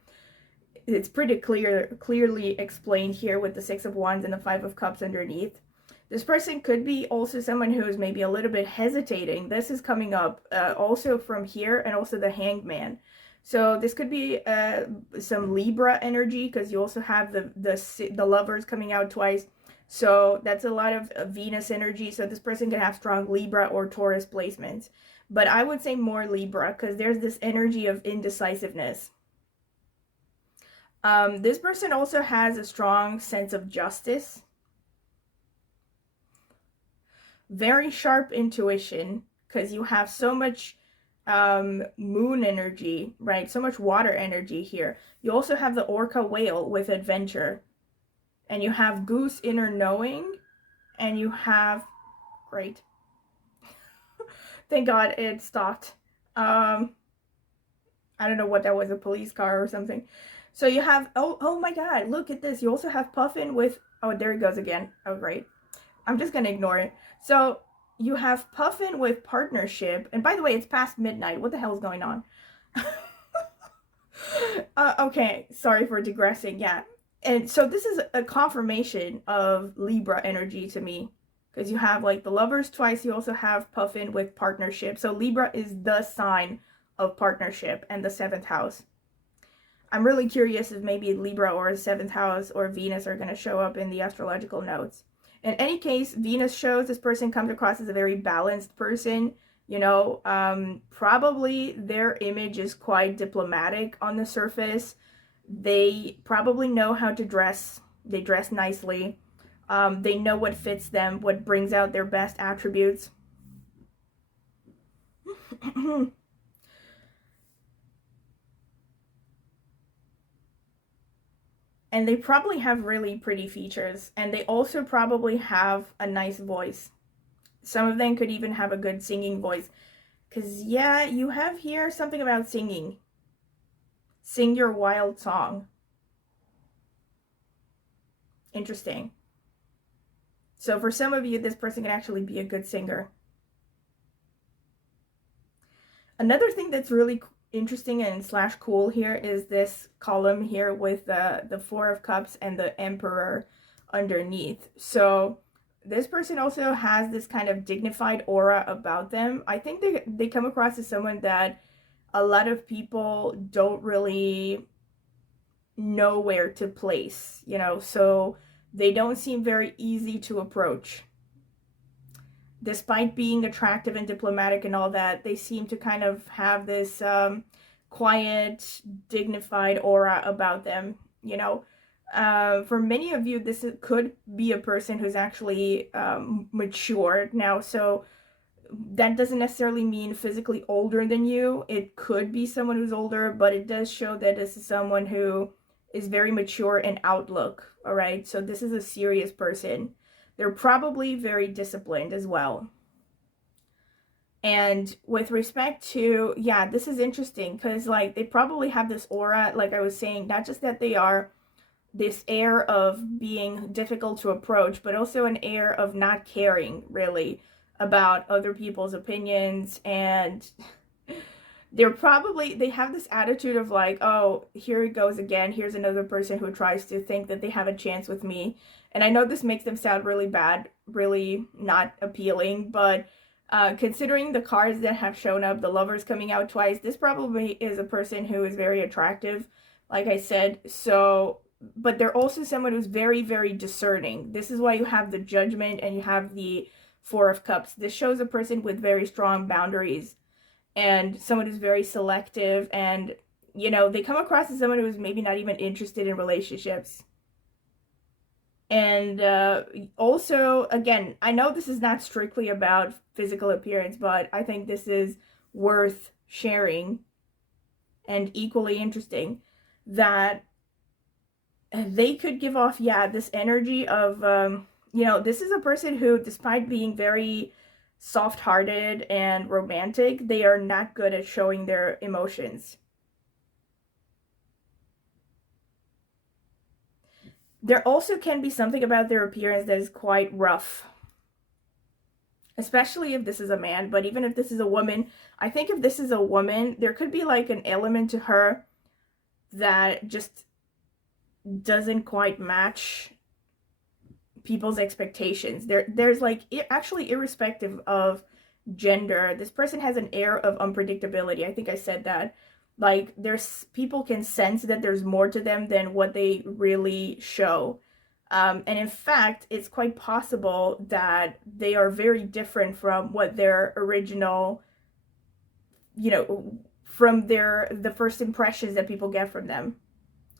It's pretty clearly explained here with the Six of Wands and the Five of Cups underneath. This person could be also someone who is maybe a little bit hesitating. This is coming up also from here, and also the Hanged Man. So this could be some Libra energy, because you also have the Lovers coming out twice. So that's a lot of Venus energy. So this person can have strong Libra or Taurus placements. But I would say more Libra, because there's this energy of indecisiveness. This person also has a strong sense of justice. Very sharp intuition, because you have so much moon energy, right? So much water energy here. You also have the Orca whale with adventure. And you have goose inner knowing. And you have... Great. Thank God it stopped. I don't know what that was, a police car or something. So you have... Oh my God, look at this. You also have Puffin with... Oh, there it goes again. Oh, great. I'm just going to ignore it. So you have Puffin with partnership. And by the way, it's past midnight. What the hell is going on? Okay, sorry for digressing. Yeah. And so this is a confirmation of Libra energy to me. Because you have the Lovers twice. You also have Puffin with partnership. So Libra is the sign of partnership and the 7th house. I'm really curious if maybe Libra or 7th house or Venus are going to show up in the astrological notes. In any case, Venus shows this person comes across as a very balanced person. Probably their image is quite diplomatic on the surface. They probably know how to dress. They dress nicely. They know what fits them, what brings out their best attributes. And they probably have really pretty features. And they also probably have a nice voice. Some of them could even have a good singing voice. Because, yeah, you have here something about singing. Sing your wild song. Interesting. So for some of you, this person can actually be a good singer. Another thing that's really interesting and slash cool here is this column here with the Four of Cups and the Emperor underneath. So this person also has this kind of dignified aura about them. I think they come across as someone that a lot of people don't really know where to place, you know, so they don't seem very easy to approach. Despite being attractive and diplomatic and all that, they seem to kind of have this quiet, dignified aura about them, you know. For many of you, this could be a person who's actually mature now, so that doesn't necessarily mean physically older than you. It could be someone who's older, but it does show that this is someone who is very mature in outlook, all right? So this is a serious person. They're probably very disciplined as well. And with respect to, yeah, this is interesting because, like, they probably have this aura, like I was saying, not just that they are this air of being difficult to approach, but also an air of not caring, really, about other people's opinions. And they have this attitude of like, oh, here it goes again, here's another person who tries to think that they have a chance with me. And I know this makes them sound really bad, really not appealing, but considering the cards that have shown up, the Lovers coming out twice, this probably is a person who is very attractive, like I said. So, but they're also someone who's very, very discerning. This is why you have the Judgment and you have the Four of Cups. This shows a person with very strong boundaries and someone who's very selective, and, you know, they come across as someone who's maybe not even interested in relationships. And also, again, I know this is not strictly about physical appearance, but I think this is worth sharing and equally interesting, that they could give off, yeah, this energy of, you know, this is a person who, despite being very soft-hearted and romantic, they are not good at showing their emotions. There also can be something about their appearance that is quite rough, especially if this is a man, but even if this is a woman, I think if this is a woman, there could be like an element to her that just doesn't quite match people's expectations. There's like, actually, irrespective of gender, this person has an air of unpredictability. I think I said that. Like, there's, people can sense that there's more to them than what they really show. And in fact, it's quite possible that they are very different from what their original, you know, from the first impressions that people get from them.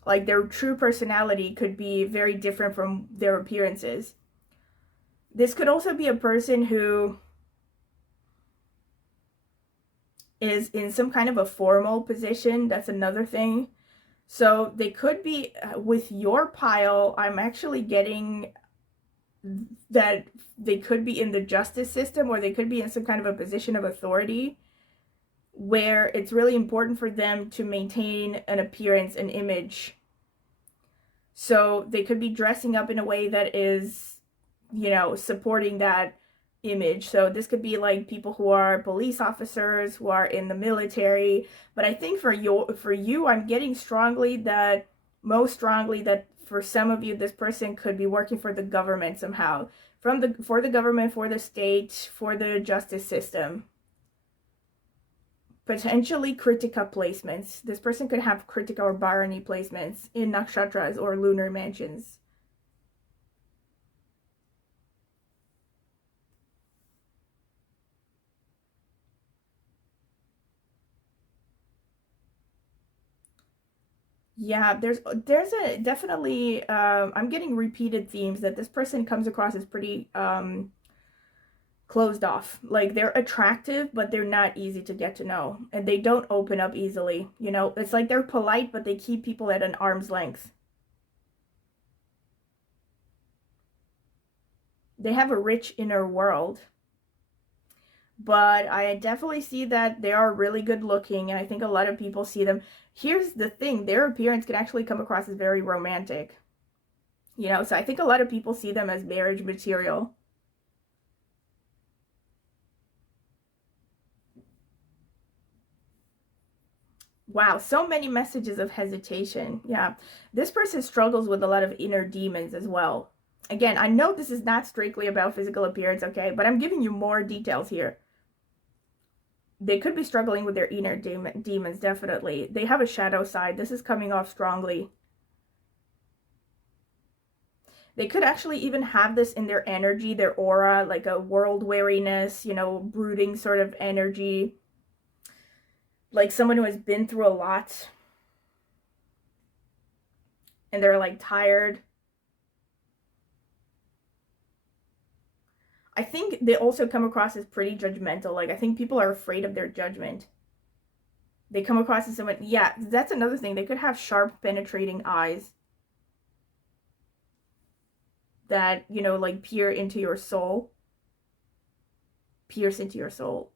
Like, their true personality could be very different from their appearances. This could also be a person who is in some kind of a formal position. That's another thing. So they could be, with your pile, I'm actually getting that they could be in the justice system, or they could be in some kind of a position of authority where it's really important for them to maintain an appearance, an image. So they could be dressing up in a way that is, you know, supporting that image. So this could be like people who are police officers, who are in the military. But I think for you, I'm getting most strongly that for some of you, this person could be working for the government somehow. For the government, for the state, for the justice system. Potentially Kritika placements. This person could have Kritika or Bharani placements in nakshatras or lunar mansions. Yeah, there's a definitely, I'm getting repeated themes that this person comes across as pretty closed off. Like, they're attractive, but they're not easy to get to know, and they don't open up easily. You know, it's like they're polite, but they keep people at an arm's length. They have a rich inner world. But I definitely see that they are really good looking, and I think a lot of people see them. Here's the thing, their appearance can actually come across as very romantic. You know, so I think a lot of people see them as marriage material. Wow, so many messages of hesitation. Yeah, this person struggles with a lot of inner demons as well. Again, I know this is not strictly about physical appearance, okay, but I'm giving you more details here. They could be struggling with their inner demons, definitely. They have a shadow side. This is coming off strongly. They could actually even have this in their energy, their aura, like a world weariness, you know, brooding sort of energy. Like someone who has been through a lot. And they're like tired. I think they also come across as pretty judgmental. Like, I think people are afraid of their judgment. They come across as someone, yeah, that's another thing. They could have sharp, penetrating eyes that, you know, like peer into your soul. Pierce into your soul.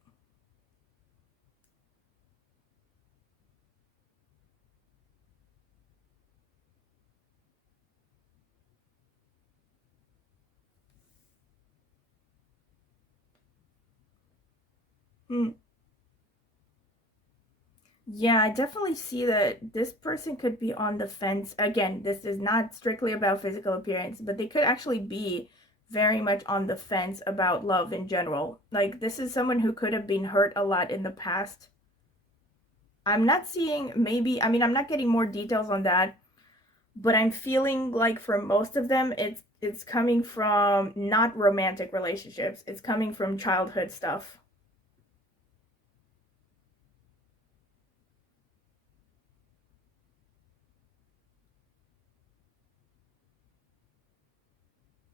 Hmm. Yeah, I definitely see that this person could be on the fence. Again, this is not strictly about physical appearance, but they could actually be very much on the fence about love in general. Like, this is someone who could have been hurt a lot in the past. I'm not seeing, maybe, I mean, I'm not getting more details on that, but I'm feeling like for most of them, it's coming from not romantic relationships. It's coming from childhood stuff.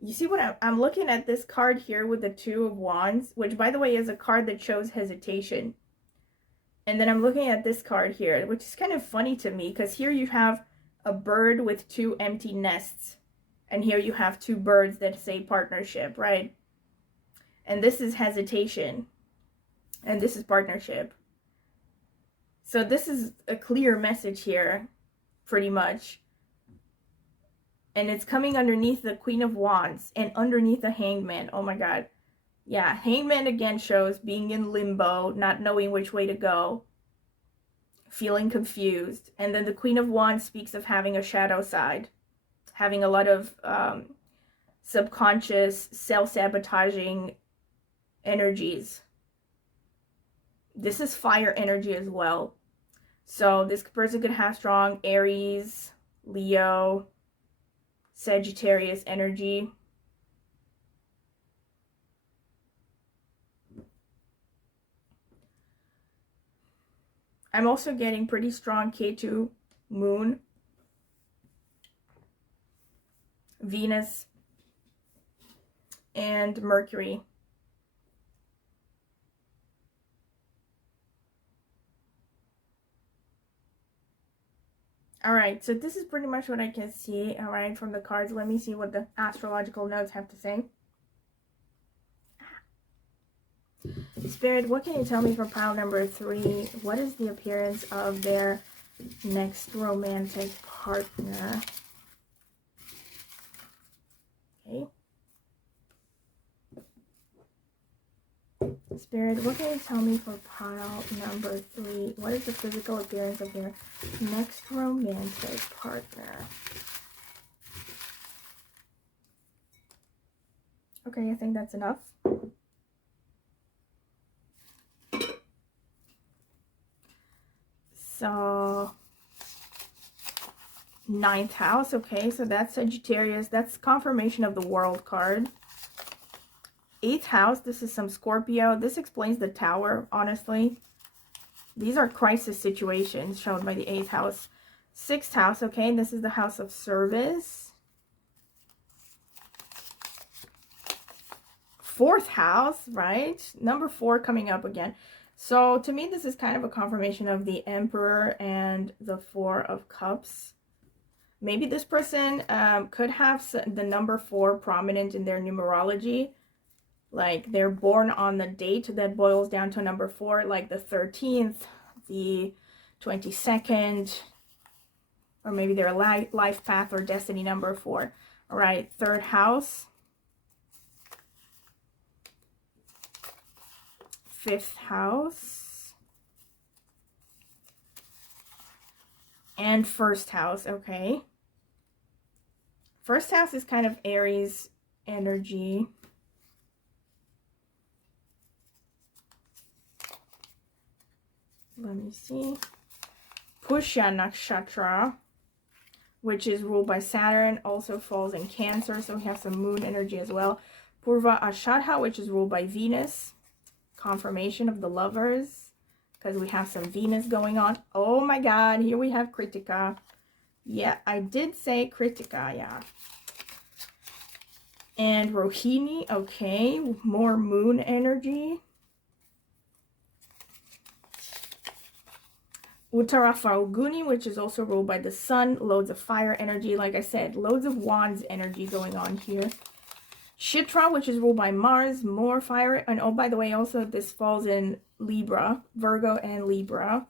You see what I'm looking at this card here with the Two of Wands, which by the way is a card that shows hesitation. And then I'm looking at this card here, which is kind of funny to me because here you have a bird with two empty nests. And here you have two birds that say partnership, right? And this is hesitation. And this is partnership. So this is a clear message here, pretty much. And it's coming underneath the Queen of Wands and underneath the Hangman. Oh my god. Yeah, Hangman again shows being in limbo, not knowing which way to go, feeling confused. And then the Queen of Wands speaks of having a shadow side, having a lot of subconscious, self-sabotaging energies. This is fire energy as well. So this person could have strong Aries, Leo, Sagittarius energy. I'm also getting pretty strong K2, Moon, Venus, and Mercury. Alright, so this is pretty much what I can see, alright, from the cards. Let me see what the astrological notes have to say. Spirit, what can you tell me for pile number 3? What is the appearance of their next romantic partner? Okay. Spirit, what can you tell me for pile number 3? What is the physical appearance of their next romantic partner? Okay, I think that's enough. So, 9th house, okay, so that's Sagittarius. That's confirmation of the World card. 8th house, this is some Scorpio. This explains the Tower, honestly. These are crisis situations shown by the 8th house. 6th house, okay, this is the house of service. 4th house, right? Number 4 coming up again. So to me, this is kind of a confirmation of the Emperor and the 4 of Cups. Maybe this person could have the number 4 prominent in their numerology. Like they're born on the date that boils down to number 4, like the 13th, the 22nd, or maybe their life path or destiny number 4. All right, 3rd house, 5th house, and 1st house. Okay. 1st house is kind of Aries energy. Let me see. Pushya Nakshatra, which is ruled by Saturn, also falls in Cancer, so we have some moon energy as well. Purva Ashadha, which is ruled by Venus, confirmation of the lovers, because we have some Venus going on. Oh my god, here we have Kritika. Yeah, I did say Kritika, yeah. And Rohini, okay, more moon energy. Uttara Falguni, which is also ruled by the sun, loads of fire energy. Like I said, loads of wands energy going on here. Chitra, which is ruled by Mars, more fire. And oh, by the way, also this falls in Libra, Virgo and Libra.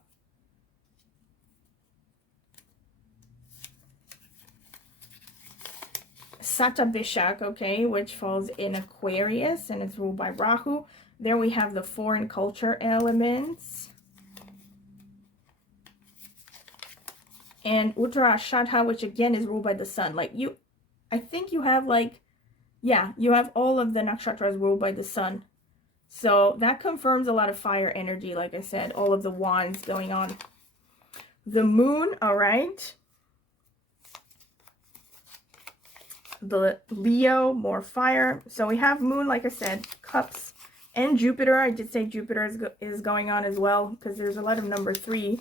Satabhishak, okay, which falls in Aquarius and it's ruled by Rahu. There we have the foreign culture elements. And Uttarashadha, which again is ruled by the sun. Like I think you have like, yeah, you have all of the nakshatras ruled by the sun. So that confirms a lot of fire energy, like I said, all of the wands going on. The moon, all right. The Leo, more fire. So we have moon, like I said, cups, and Jupiter. I did say Jupiter is going on as well, because there's a lot of number 3.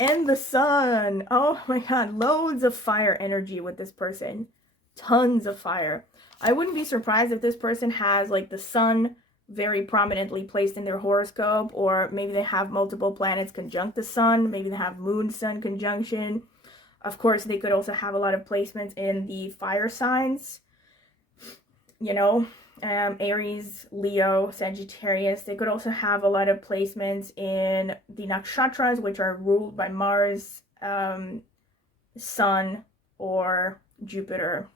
And the sun. Oh my god, loads of fire energy with this person. Tons of fire. I wouldn't be surprised if this person has like the sun very prominently placed in their horoscope, or maybe they have multiple planets conjunct the sun. Maybe they have moon-sun conjunction. Of course, they could also have a lot of placements in the fire signs. You know, Aries, Leo, Sagittarius. They could also have a lot of placements in the nakshatras, which are ruled by Mars, Sun, or Jupiter.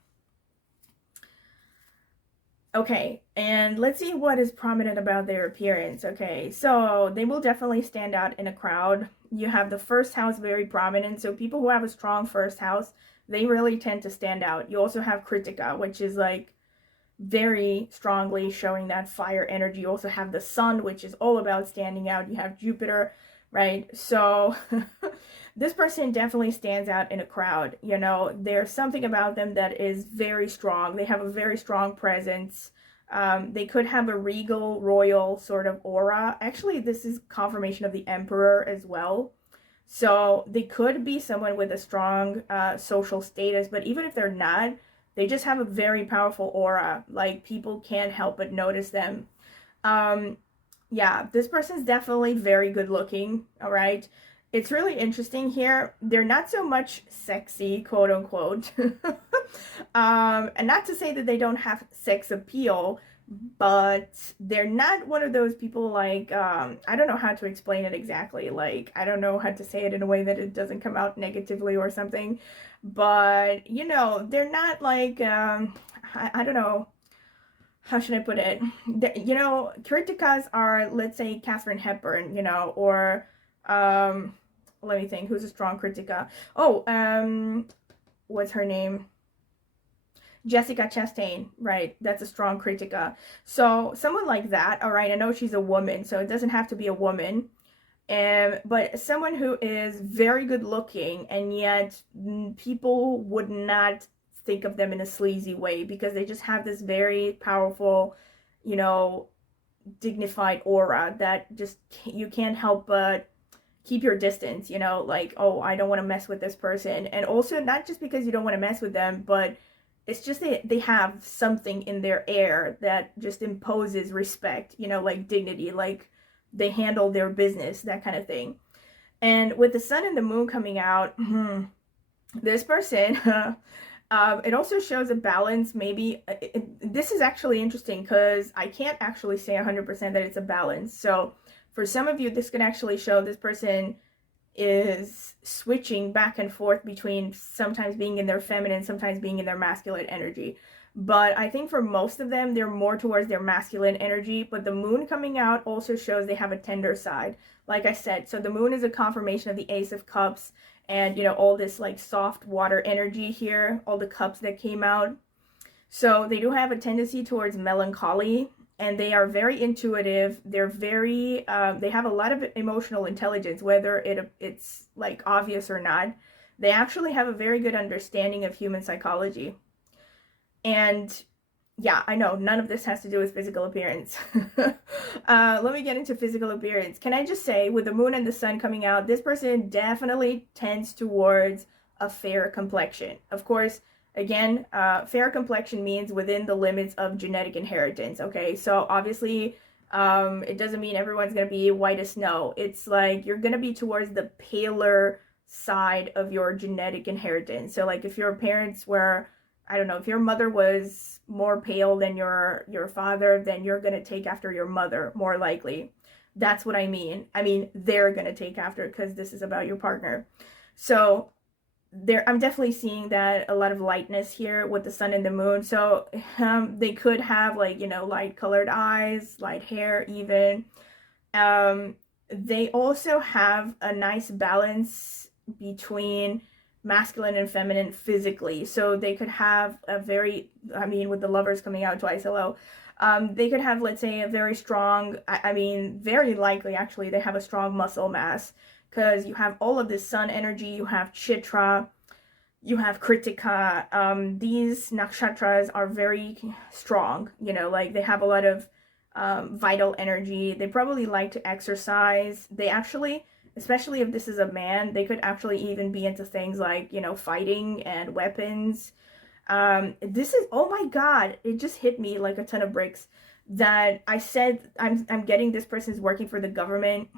Okay, and let's see what is prominent about their appearance. Okay, so they will definitely stand out in a crowd. You have the 1st house very prominent, so people who have a strong 1st house, they really tend to stand out. You also have Kritika, which is like very strongly showing that fire energy. You also have the sun, which is all about standing out. You have Jupiter, right? So this person definitely stands out in a crowd. You know, there's something about them that is very strong. They have a very strong presence. They could have a regal, royal sort of aura. Actually, this is confirmation of the emperor as well. So they could be someone with a strong social status, but even if they're not, they just have a very powerful aura. Like, people can't help but notice them. Yeah, this person's definitely very good looking, all right? It's really interesting here. They're not so much sexy, quote unquote. And not to say that they don't have sex appeal, but they're not one of those people like, I don't know how to explain it exactly. Like, I don't know how to say it in a way that it doesn't come out negatively or something. But, you know, they're not like, I don't know, how should I put it? You know, Kritikas are, let's say, Katharine Hepburn, you know, or, let me think, who's a strong Kritika? Oh, what's her name? Jessica Chastain, right? That's a strong Kritika. So someone like that, all right, I know she's a woman, so it doesn't have to be a woman. But someone who is very good looking, and yet people would not think of them in a sleazy way, because they just have this very powerful, you know, dignified aura that just, you can't help but keep your distance, you know, like, oh, I don't want to mess with this person. And also, not just because you don't want to mess with them, but it's just they have something in their air that just imposes respect, you know, like dignity, like they handle their business, that kind of thing. And with the sun and the moon coming out, this person, it also shows a balance. Maybe this is actually interesting because I can't actually say 100% that it's a balance. So for some of you, this could actually show this person is switching back and forth between sometimes being in their feminine, sometimes being in their masculine energy. But I think for most of them, they're more towards their masculine energy. But the moon coming out also shows they have a tender side. Like I said, so the moon is a confirmation of the Ace of Cups and, you know, all this like soft water energy here, all the cups that came out. So they do have a tendency towards melancholy, and they are very intuitive. They're very, they have a lot of emotional intelligence, whether it's like obvious or not. They actually have a very good understanding of human psychology. And yeah, I know none of this has to do with physical appearance. Let me get into physical appearance. Can I just say, with the moon and the sun coming out, this person definitely tends towards a fair complexion. Of course, again, fair complexion means within the limits of genetic inheritance, okay? So obviously, it doesn't mean everyone's gonna be white as snow. It's like you're gonna be towards the paler side of your genetic inheritance. So like if your parents were, I don't know, if your mother was more pale than your father, then you're gonna take after your mother more likely. That's what I mean. I mean, they're gonna take after, because this is about your partner. So there, I'm definitely seeing that a lot of lightness here with the sun and the moon. So they could have, like, you know, light colored eyes, light hair even. They also have a nice balance between masculine and feminine physically. So they could have a very, I mean, with the lovers coming out twice, hello. They could have, let's say, a very strong, I mean, very likely actually, they have a strong muscle mass, because you have all of this sun energy, you have Chitra, you have Kritika. These nakshatras are very strong, you know, like they have a lot of vital energy. They probably like to exercise. They actually, especially if this is a man, they could actually even be into things like, you know, fighting and weapons. This is, oh my god, it just hit me like a ton of bricks that I said I'm getting this person's working for the government.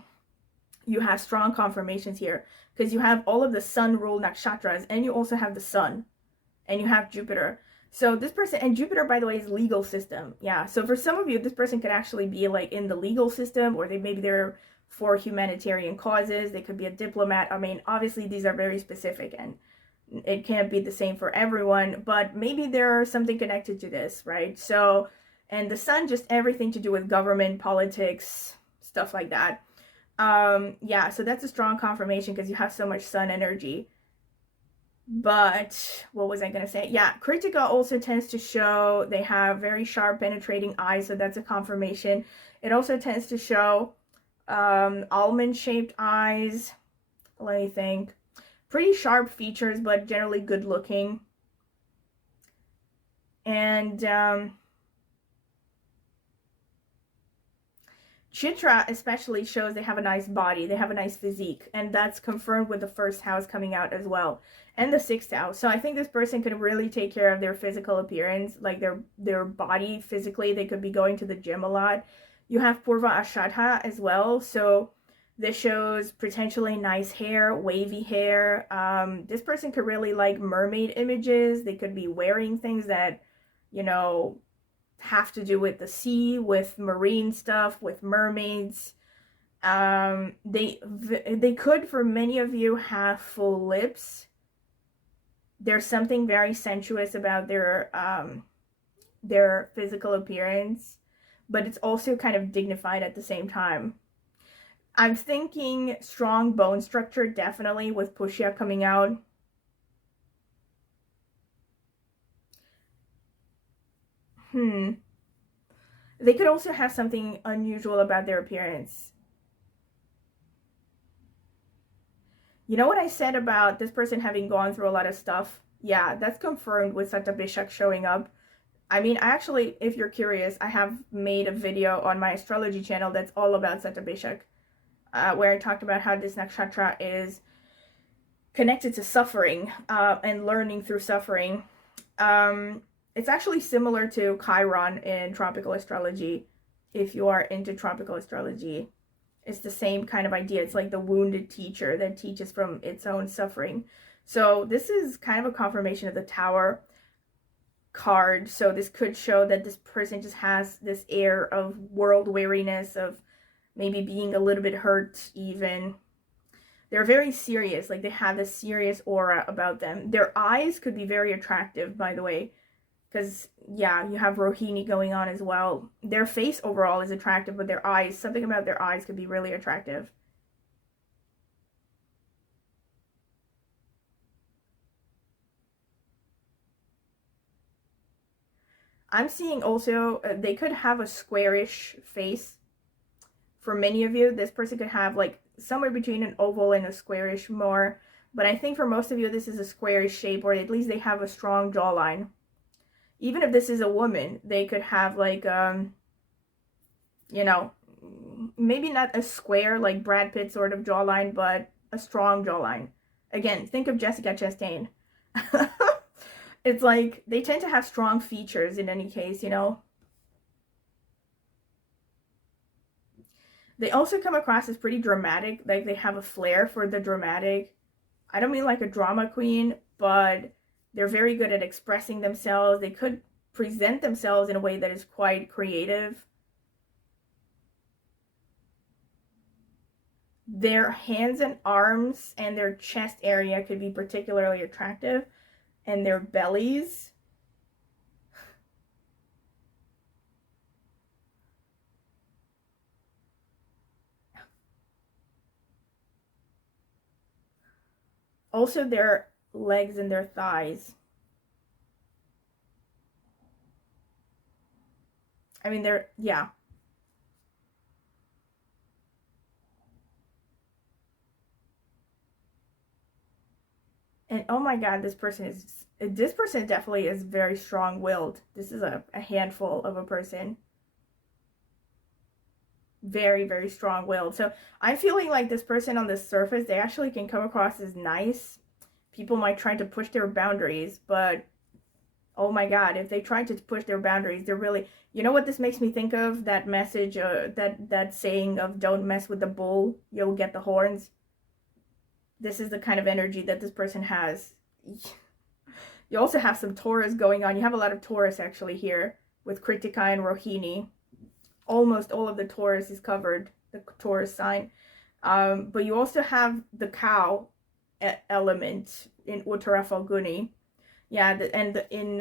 You have strong confirmations here because you have all of the sun ruled nakshatras, and you also have the sun, and you have Jupiter. So this person, and Jupiter, by the way, is legal system. Yeah. So for some of you, this person could actually be like in the legal system, or maybe they're for humanitarian causes. They could be a diplomat. I mean, obviously these are very specific, and it can't be the same for everyone, but maybe there's something connected to this, right? So, and the sun, just everything to do with government, politics, stuff like that. Yeah, so that's a strong confirmation because you have so much sun energy. But what was I gonna say? Yeah, Kritika also tends to show they have very sharp penetrating eyes, so that's a confirmation. It also tends to show almond shaped eyes. Let me think. Pretty sharp features, but generally good looking. And Chitra especially shows they have a nice body, they have a nice physique, and that's confirmed with the first house coming out as well, and the sixth house. So I think this person could really take care of their physical appearance, like their body physically. They could be going to the gym a lot. You have Purva Ashadha as well, so this shows potentially nice hair, wavy hair. This person could really like mermaid images. They could be wearing things that, you know, have to do with the sea, with marine stuff, with mermaids. They could, for many of you, have full lips. There's something very sensuous about their physical appearance, but it's also kind of dignified at the same time. I'm thinking strong bone structure, definitely, with Pushya coming out. They could also have something unusual about their appearance. You know what I said about this person having gone through a lot of stuff? Yeah, that's confirmed with Satabishak showing up. I mean, actually, if you're curious, I have made a video on my astrology channel that's all about Satabishak, where I talked about how this nakshatra is connected to suffering and learning through suffering. It's actually similar to Chiron in tropical astrology, if you are into tropical astrology. It's the same kind of idea. It's like the wounded teacher that teaches from its own suffering. So this is kind of a confirmation of the Tower card. So this could show that this person just has this air of world weariness, of maybe being a little bit hurt even. They're very serious, like they have this serious aura about them. Their eyes could be very attractive, by the way, because, yeah, you have Rohini going on as well. Their face overall is attractive, but their eyes, something about their eyes could be really attractive. I'm seeing also, they could have a squarish face. For many of you, this person could have like somewhere between an oval and a squarish more. But I think for most of you, this is a squarish shape, or at least they have a strong jawline. Even if this is a woman, they could have like, you know, maybe not a square like Brad Pitt sort of jawline, but a strong jawline. Again, think of Jessica Chastain. It's like they tend to have strong features in any case, you know. They also come across as pretty dramatic, like they have a flair for the dramatic. I don't mean like a drama queen, but they're very good at expressing themselves. They could present themselves in a way that is quite creative. Their hands and arms and their chest area could be particularly attractive, and their bellies. Also their legs and their thighs. I mean, they're, yeah. And oh my god, this person definitely is very strong-willed. This is a handful of a person. Very, very strong-willed. So I'm feeling like this person on the surface, they actually can come across as nice. People might try to push their boundaries, but oh my god, if they try to push their boundaries, they're really, you know what this makes me think of? That message, that saying of don't mess with the bull, you'll get the horns. This is the kind of energy that this person has. You also have some Taurus going on. You have a lot of Taurus actually here with Kritika and Rohini. Almost all of the Taurus is covered, the Taurus sign. But you also have the cow element in Uttara Falguni. Yeah, in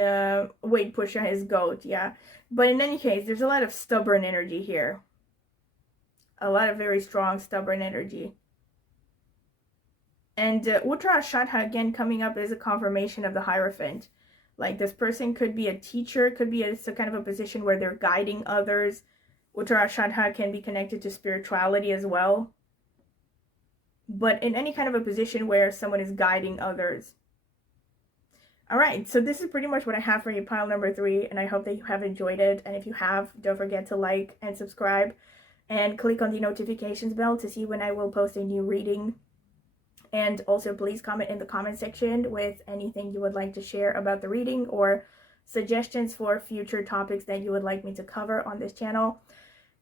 Wade Pusha is goat, yeah. But in any case, there's a lot of stubborn energy here. A lot of very strong, stubborn energy. And Uttara Shadha, again, coming up is a confirmation of the Hierophant. Like, this person could be a teacher, could be a kind of a position where they're guiding others. Uttara Shadha can be connected to spirituality as well. But in any kind of a position where someone is guiding others. Alright, so this is pretty much what I have for you, pile number 3, and I hope that you have enjoyed it. And if you have, don't forget to like and subscribe, and click on the notifications bell to see when I will post a new reading. And also please comment in the comment section with anything you would like to share about the reading, or suggestions for future topics that you would like me to cover on this channel.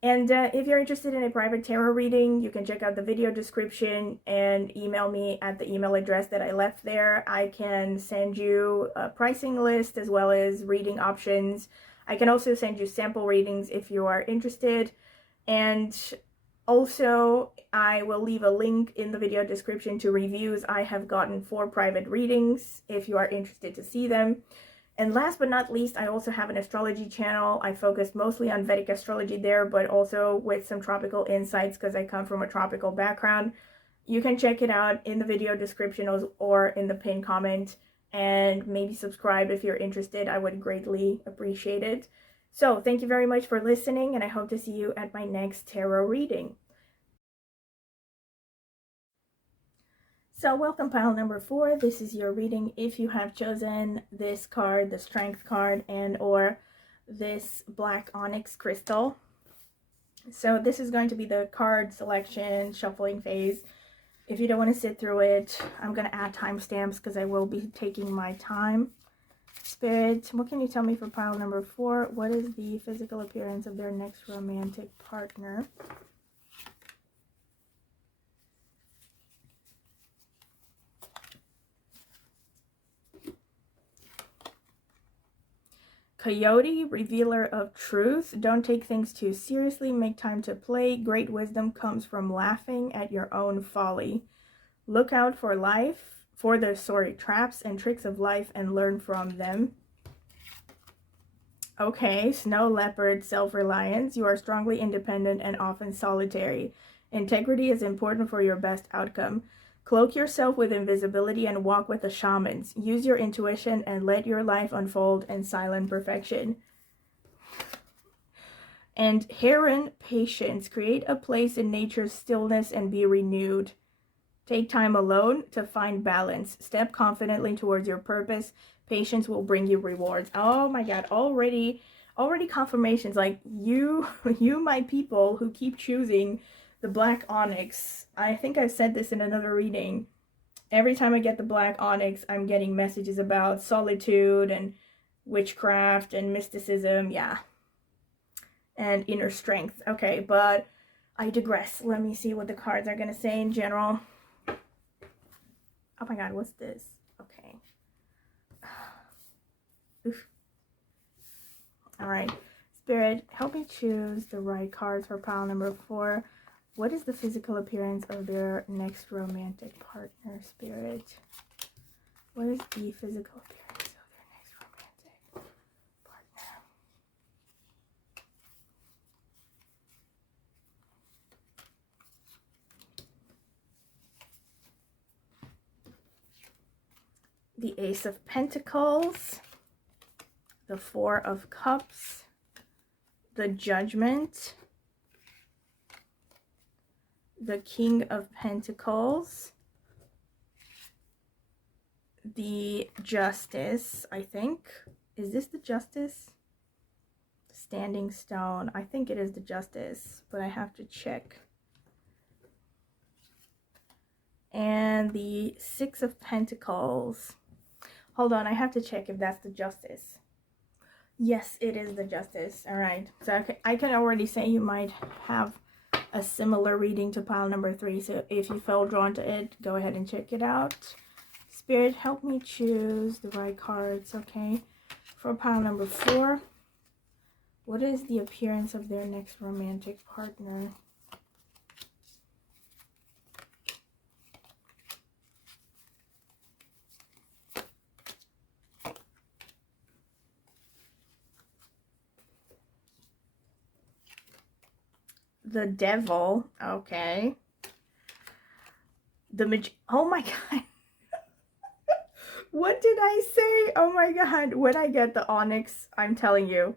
And if you're interested in a private tarot reading, you can check out the video description and email me at the email address that I left there. I can send you a pricing list as well as reading options. I can also send you sample readings if you are interested. And also, I will leave a link in the video description to reviews I have gotten for private readings if you are interested to see them. And last but not least, I also have an astrology channel. I focus mostly on Vedic astrology there, but also with some tropical insights because I come from a tropical background. You can check it out in the video description or in the pinned comment, and maybe subscribe if you're interested. I would greatly appreciate it. So thank you very much for listening, and I hope to see you at my next tarot reading. So welcome, pile number 4. This is your reading if you have chosen this card, the Strength card, and or this black onyx crystal. So this is going to be the card selection shuffling phase. If you don't want to sit through it, I'm going to add timestamps because I will be taking my time. Spirit, what can you tell me for pile number 4? What is the physical appearance of their next romantic partner? Coyote, revealer of truth. Don't take things too seriously. Make time to play. Great wisdom comes from laughing at your own folly. Look out for the traps and tricks of life and learn from them. Okay, Snow Leopard, self-reliance. You are strongly independent and often solitary. Integrity is important for your best outcome. Cloak yourself with invisibility and walk with the shamans. Use your intuition and let your life unfold in silent perfection. And Heron, patience. Create a place in nature's stillness and be renewed. Take time alone to find balance. Step confidently towards your purpose. Patience will bring you rewards. Oh my God, already confirmations. Like you my people who keep choosing the black onyx. I think I've said this in another reading. Every time I get the black onyx, I'm getting messages about solitude and witchcraft and mysticism. Yeah. And inner strength. Okay, but I digress. Let me see what the cards are going to say in general. Oh my God, what's this? Okay. Oof. All right. Spirit, help me choose the right cards for pile number 4. What is the physical appearance of their next romantic partner, Spirit? What is the physical appearance of their next romantic partner? The Ace of Pentacles, the Four of Cups, the Judgment, the King of Pentacles, the Justice, I think. Is this the Justice? Standing Stone. I think it is the Justice, but I have to check. And the Six of Pentacles. Hold on, I have to check if that's the Justice. Yes, it is the Justice. All right. So I can already say you might have a similar reading to pile number 3. So if you felt drawn to it, go ahead and check it out. Spirit, help me choose the right cards, okay? For pile number 4, what is the appearance of their next romantic partner? The Devil, okay. Oh my God. What did I say? Oh my God. When I get the Onyx, I'm telling you,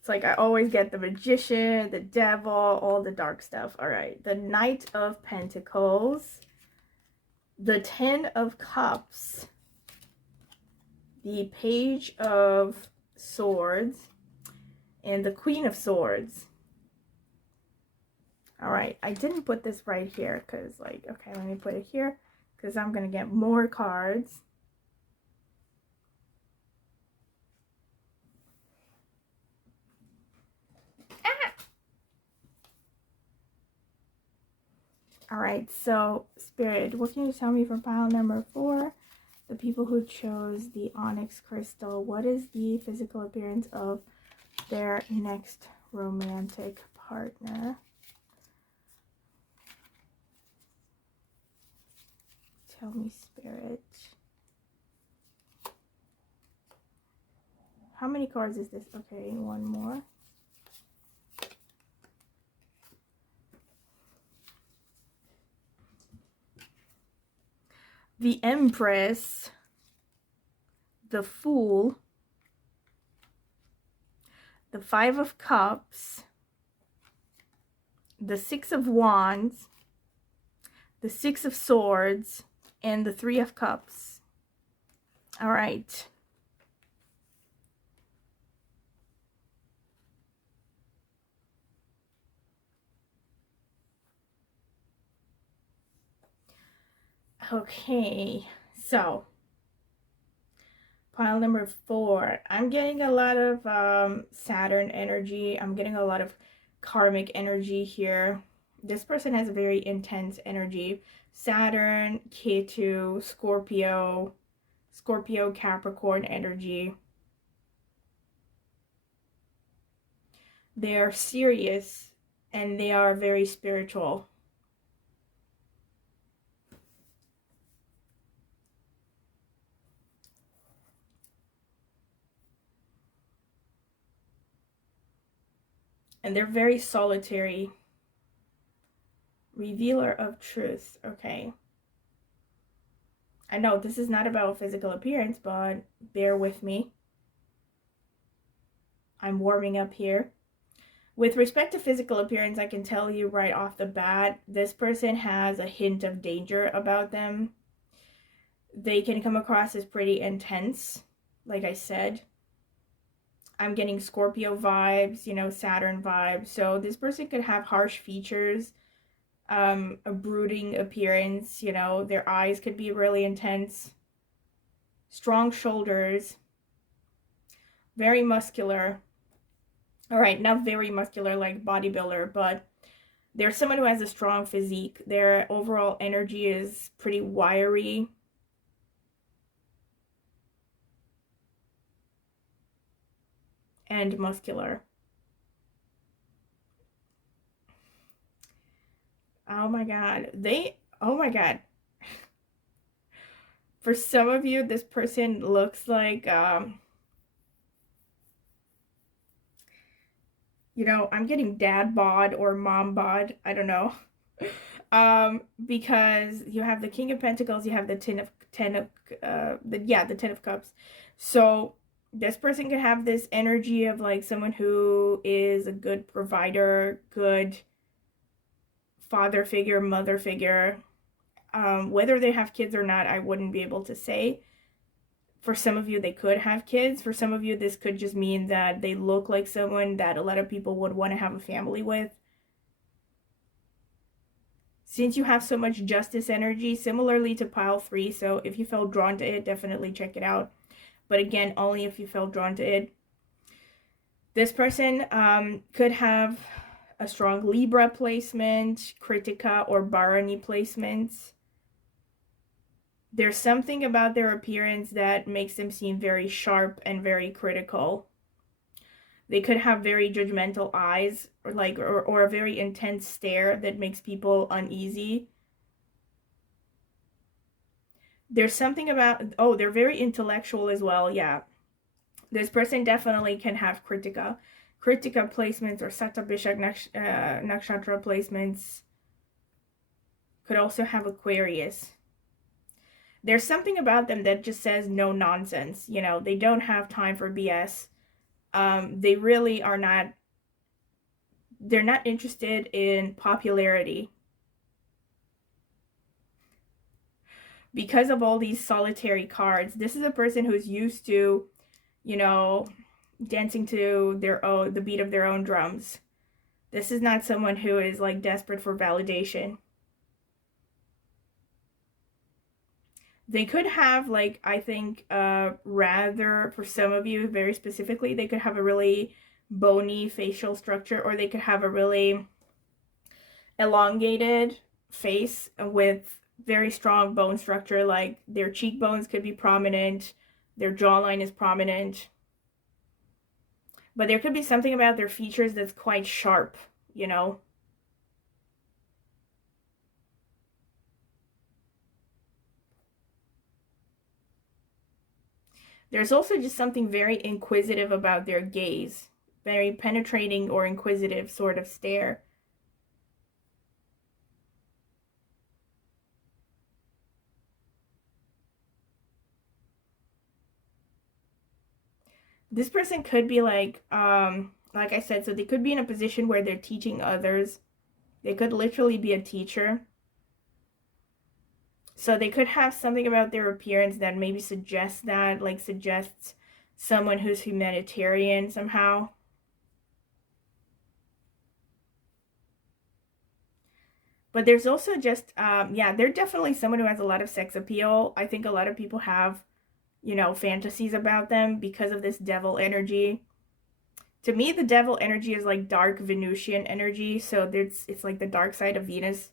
it's like I always get the Magician, the Devil, all the dark stuff. All right. The Knight of Pentacles, the Ten of Cups, the Page of Swords, and the Queen of Swords. All right, I didn't put this right here because, like, okay, let me put it here because I'm going to get more cards. Ah! All right, so, Spirit, what can you tell me for pile number 4? The people who chose the onyx crystal, what is the physical appearance of their next romantic partner? Tell me, Spirit. How many cards is this? Okay, one more. The Empress, the Fool, the Five of Cups, the Six of Wands, the Six of Swords, and the Three of Cups. All right. Okay, so pile number 4. I'm getting a lot of Saturn energy. I'm getting a lot of karmic energy here. This person has very intense energy. Saturn, Ketu, Scorpio, Capricorn energy. They are serious and they are very spiritual. And they're very solitary. Revealer of truth. Okay. I know this is not about physical appearance, but bear with me. I'm warming up here. With respect to physical appearance, I can tell you right off the bat, this person has a hint of danger about them. They can come across as pretty intense, like I said. I'm getting Scorpio vibes, you know, Saturn vibes. So this person could have harsh features, a brooding appearance, you know, their eyes could be really intense, strong shoulders, very muscular. All right, not very muscular like bodybuilder, but they're someone who has a strong physique. Their overall energy is pretty wiry. And muscular. Oh my god. Oh my god. For some of you, this person looks like, you know, I'm getting dad bod or mom bod. I don't know. Because you have the King of Pentacles, you have the Ten of the Ten of Cups. So this person could have this energy of like someone who is a good provider, good father figure, mother figure. Whether they have kids or not, I wouldn't be able to say. For some of you, they could have kids. For some of you, this could just mean that they look like someone that a lot of people would want to have a family with. Since you have so much justice energy, similarly to pile 3, so if you felt drawn to it, definitely check it out. But again, only if you felt drawn to it. This person could have a strong Libra placement, Critica or Barony placements. There's something about their appearance that makes them seem very sharp and very critical. They could have very judgmental eyes or a very intense stare that makes people uneasy. There's something about, oh, they're very intellectual as well, yeah. This person definitely can have Critica placements or Satabhishak Nakshatra placements. Could also have Aquarius. There's something about them that just says no nonsense. You know, they don't have time for BS. They really are not, they're not interested in popularity. Because of all these solitary cards, this is a person who's used to, you know, dancing to the beat of their own drums. This is not someone who is like desperate for validation. They could have, like, I think, rather, for some of you, very specifically, they could have a really bony facial structure, or they could have a really elongated face with very strong bone structure, like their cheekbones could be prominent, their jawline is prominent. But there could be something about their features that's quite sharp, you know? There's also just something very inquisitive about their gaze. Very penetrating or inquisitive sort of stare. This person could be like I said, so they could be in a position where they're teaching others. They could literally be a teacher. So they could have something about their appearance that maybe suggests that, like suggests someone who's humanitarian somehow. But there's also just, yeah, they're definitely someone who has a lot of sex appeal. I think a lot of people have, you know, fantasies about them because of this devil energy. To me, the devil energy is like dark Venusian energy. So it's like the dark side of Venus.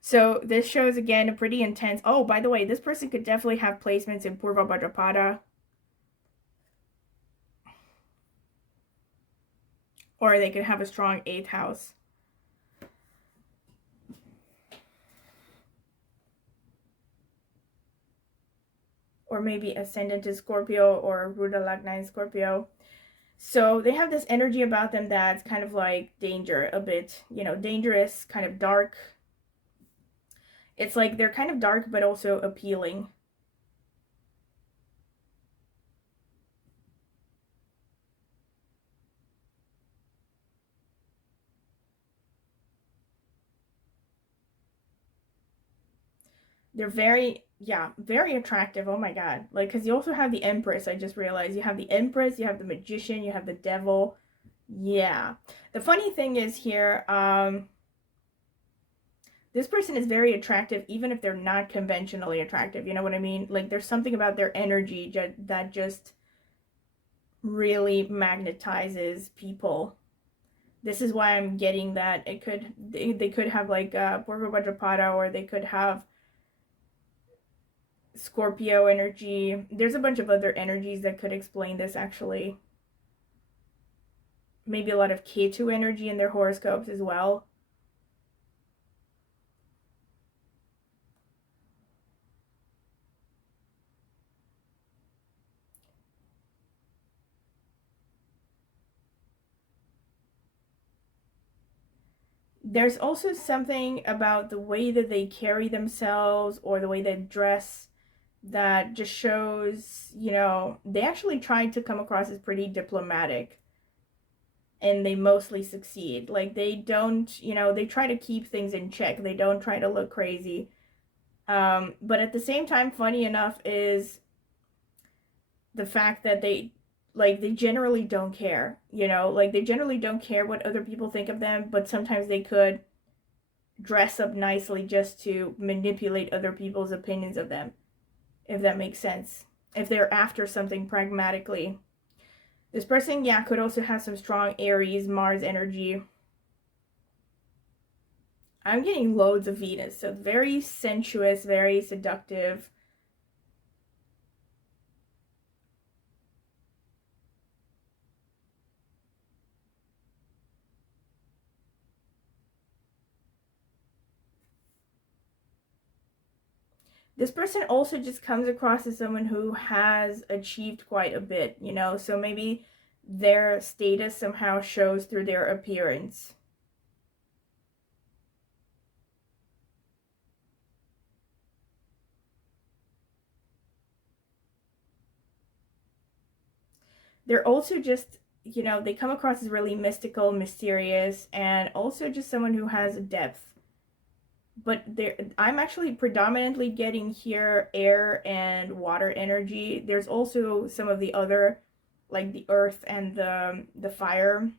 So this shows, again, a pretty intense... Oh, by the way, this person could definitely have placements in Purva Bhadrapada. Or they could have a strong 8th house. Or maybe ascendant is Scorpio or Ruda Lagna in Scorpio. So they have this energy about them that's kind of like danger a bit, you know, dangerous, kind of dark. It's like they're kind of dark but also appealing. They're very, yeah, very attractive. Oh my god. Like, because you also have the Empress. I just realized you have the Empress, you have the Magician, you have the Devil. Yeah. The funny thing is here, this person is very attractive even if they're not conventionally attractive. You know what I mean? Like, there's something about their energy that just really magnetizes people. This is why I'm getting that it could, they could have like Purva Vajrapada, or they could have Scorpio energy. There's a bunch of other energies that could explain this actually. Maybe a lot of Ketu energy in their horoscopes as well. There's also something about the way that they carry themselves or the way they dress that just shows, you know, they actually try to come across as pretty diplomatic, and they mostly succeed. Like, they don't, you know, they try to keep things in check. They don't try to look crazy. But at the same time, funny enough is the fact that they generally don't care, you know, like they generally don't care what other people think of them, but sometimes they could dress up nicely just to manipulate other people's opinions of them, if that makes sense. If they're after something pragmatically. This person, yeah, could also have some strong Aries, Mars energy. I'm getting loads of Venus, so very sensuous, very seductive. This person also just comes across as someone who has achieved quite a bit, you know, so maybe their status somehow shows through their appearance. They're also just, you know, they come across as really mystical, mysterious, and also just someone who has depth. But I'm actually predominantly getting here air and water energy. There's also some of the other, like the earth and the fire,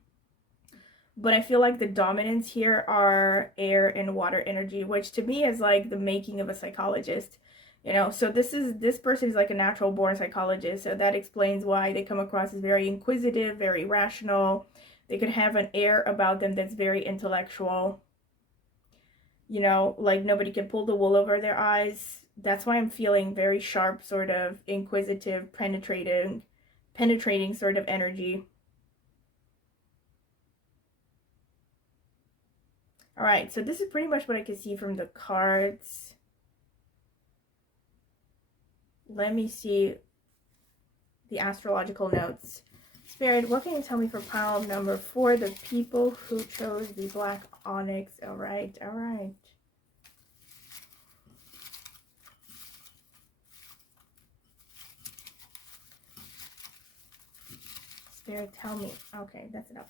but I feel like the dominants here are air and water energy, which to me is like the making of a psychologist, you know. So this person is like a natural born psychologist, so that explains why they come across as very inquisitive, very rational. They could have an air about them that's very intellectual, you know, like nobody can pull the wool over their eyes. That's why I'm feeling very sharp, sort of inquisitive, penetrating sort of energy. All right, so this is pretty much what I can see from the cards. Let me see the astrological notes. Spirit, what can you tell me for pile number 4, the people who chose the black onyx? All right, all right. Spirit, tell me. Okay, that's enough.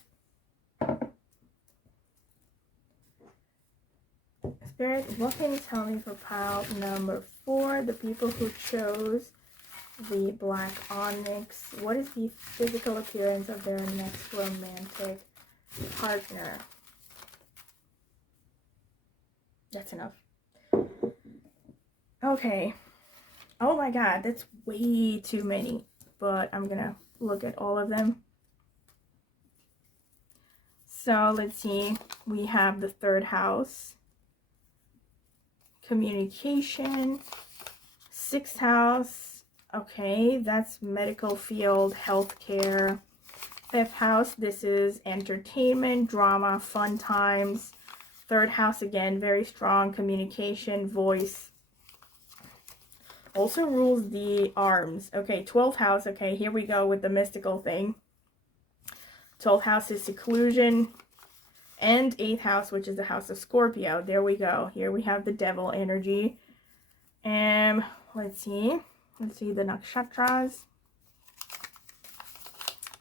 Spirit, what can you tell me for pile number 4, the people who chose the black onyx? What is the physical appearance of their next romantic partner? That's enough. Okay. Oh my god, that's way too many. But I'm gonna look at all of them. So let's see. We have the 3rd house. Communication. 6th house. Okay, that's medical field, healthcare. 5th house, this is entertainment, drama, fun times. 3rd house, again, very strong communication, voice. Also rules the arms. Okay, 12th house, okay, here we go with the mystical thing. 12th house is seclusion. And 8th house, which is the house of Scorpio. There we go. Here we have the devil energy. And let's see the nakshatras.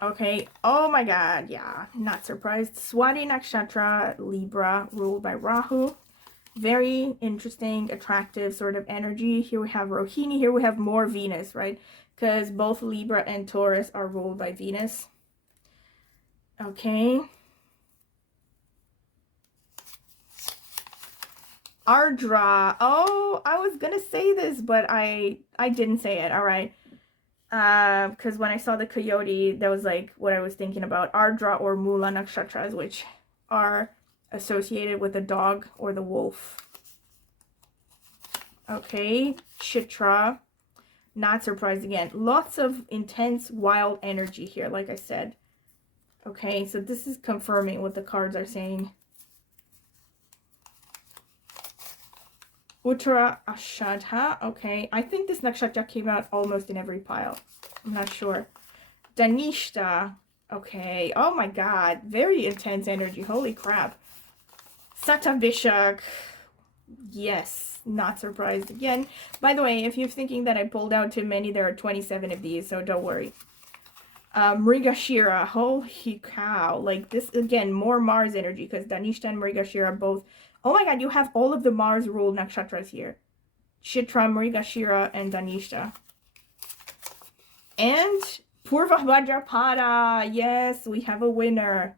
Okay, oh my god, yeah, not surprised. Swati nakshatra, Libra, ruled by Rahu. Very interesting, attractive sort of energy. Here we have Rohini, here we have more Venus, right? Because both Libra and Taurus are ruled by Venus. Okay. Ardra. Oh, I was gonna say this, but I didn't say it. All right. Because when I saw the coyote, that was like what I was thinking about. Ardra or Mula nakshatras, which are associated with the dog or the wolf. Okay, Chitra. Not surprised again. Lots of intense, wild energy here, like I said. Okay, so this is confirming what the cards are saying. Uttara Ashadha. Okay, I think this nakshatra came out almost in every pile. I'm not sure. Danishta. Okay, oh my god. Very intense energy. Holy crap. Satabishak. Yes, not surprised again. By the way, if you're thinking that I pulled out too many, there are 27 of these, so don't worry. Mrigashira. Holy cow. Like this, again, more Mars energy, because Danishta and Mrigashira both... Oh my god, you have all of the Mars ruled nakshatras here. Chitra, Mrigashira, and Danishta. And Purva Bhadrapada. Yes, we have a winner.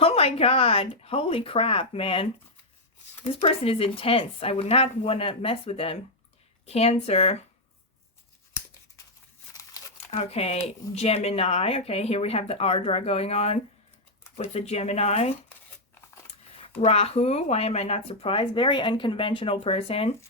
Oh my god. Holy crap, man. This person is intense. I would not want to mess with them. Cancer. Okay, Gemini. Okay, here we have the Ardra going on with the Gemini. Rahu, why am I not surprised? Very unconventional person,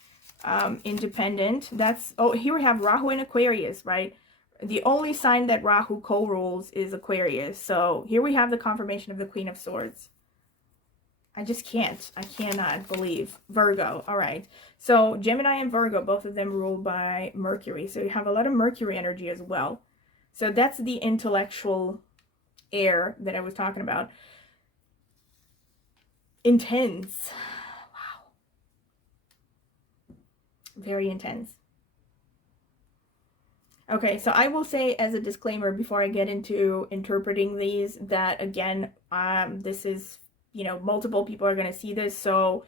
independent. That's, oh, here we have Rahu in Aquarius, right? The only sign that Rahu co-rules is Aquarius. So here we have the confirmation of the Queen of Swords. I cannot believe. Virgo, all right. So Gemini and Virgo, both of them ruled by Mercury. So you have a lot of Mercury energy as well. So that's the intellectual air that I was talking about. Intense. Wow. Very intense. Okay, so I will say as a disclaimer before I get into interpreting these that, again, this is, you know, multiple people are going to see this, so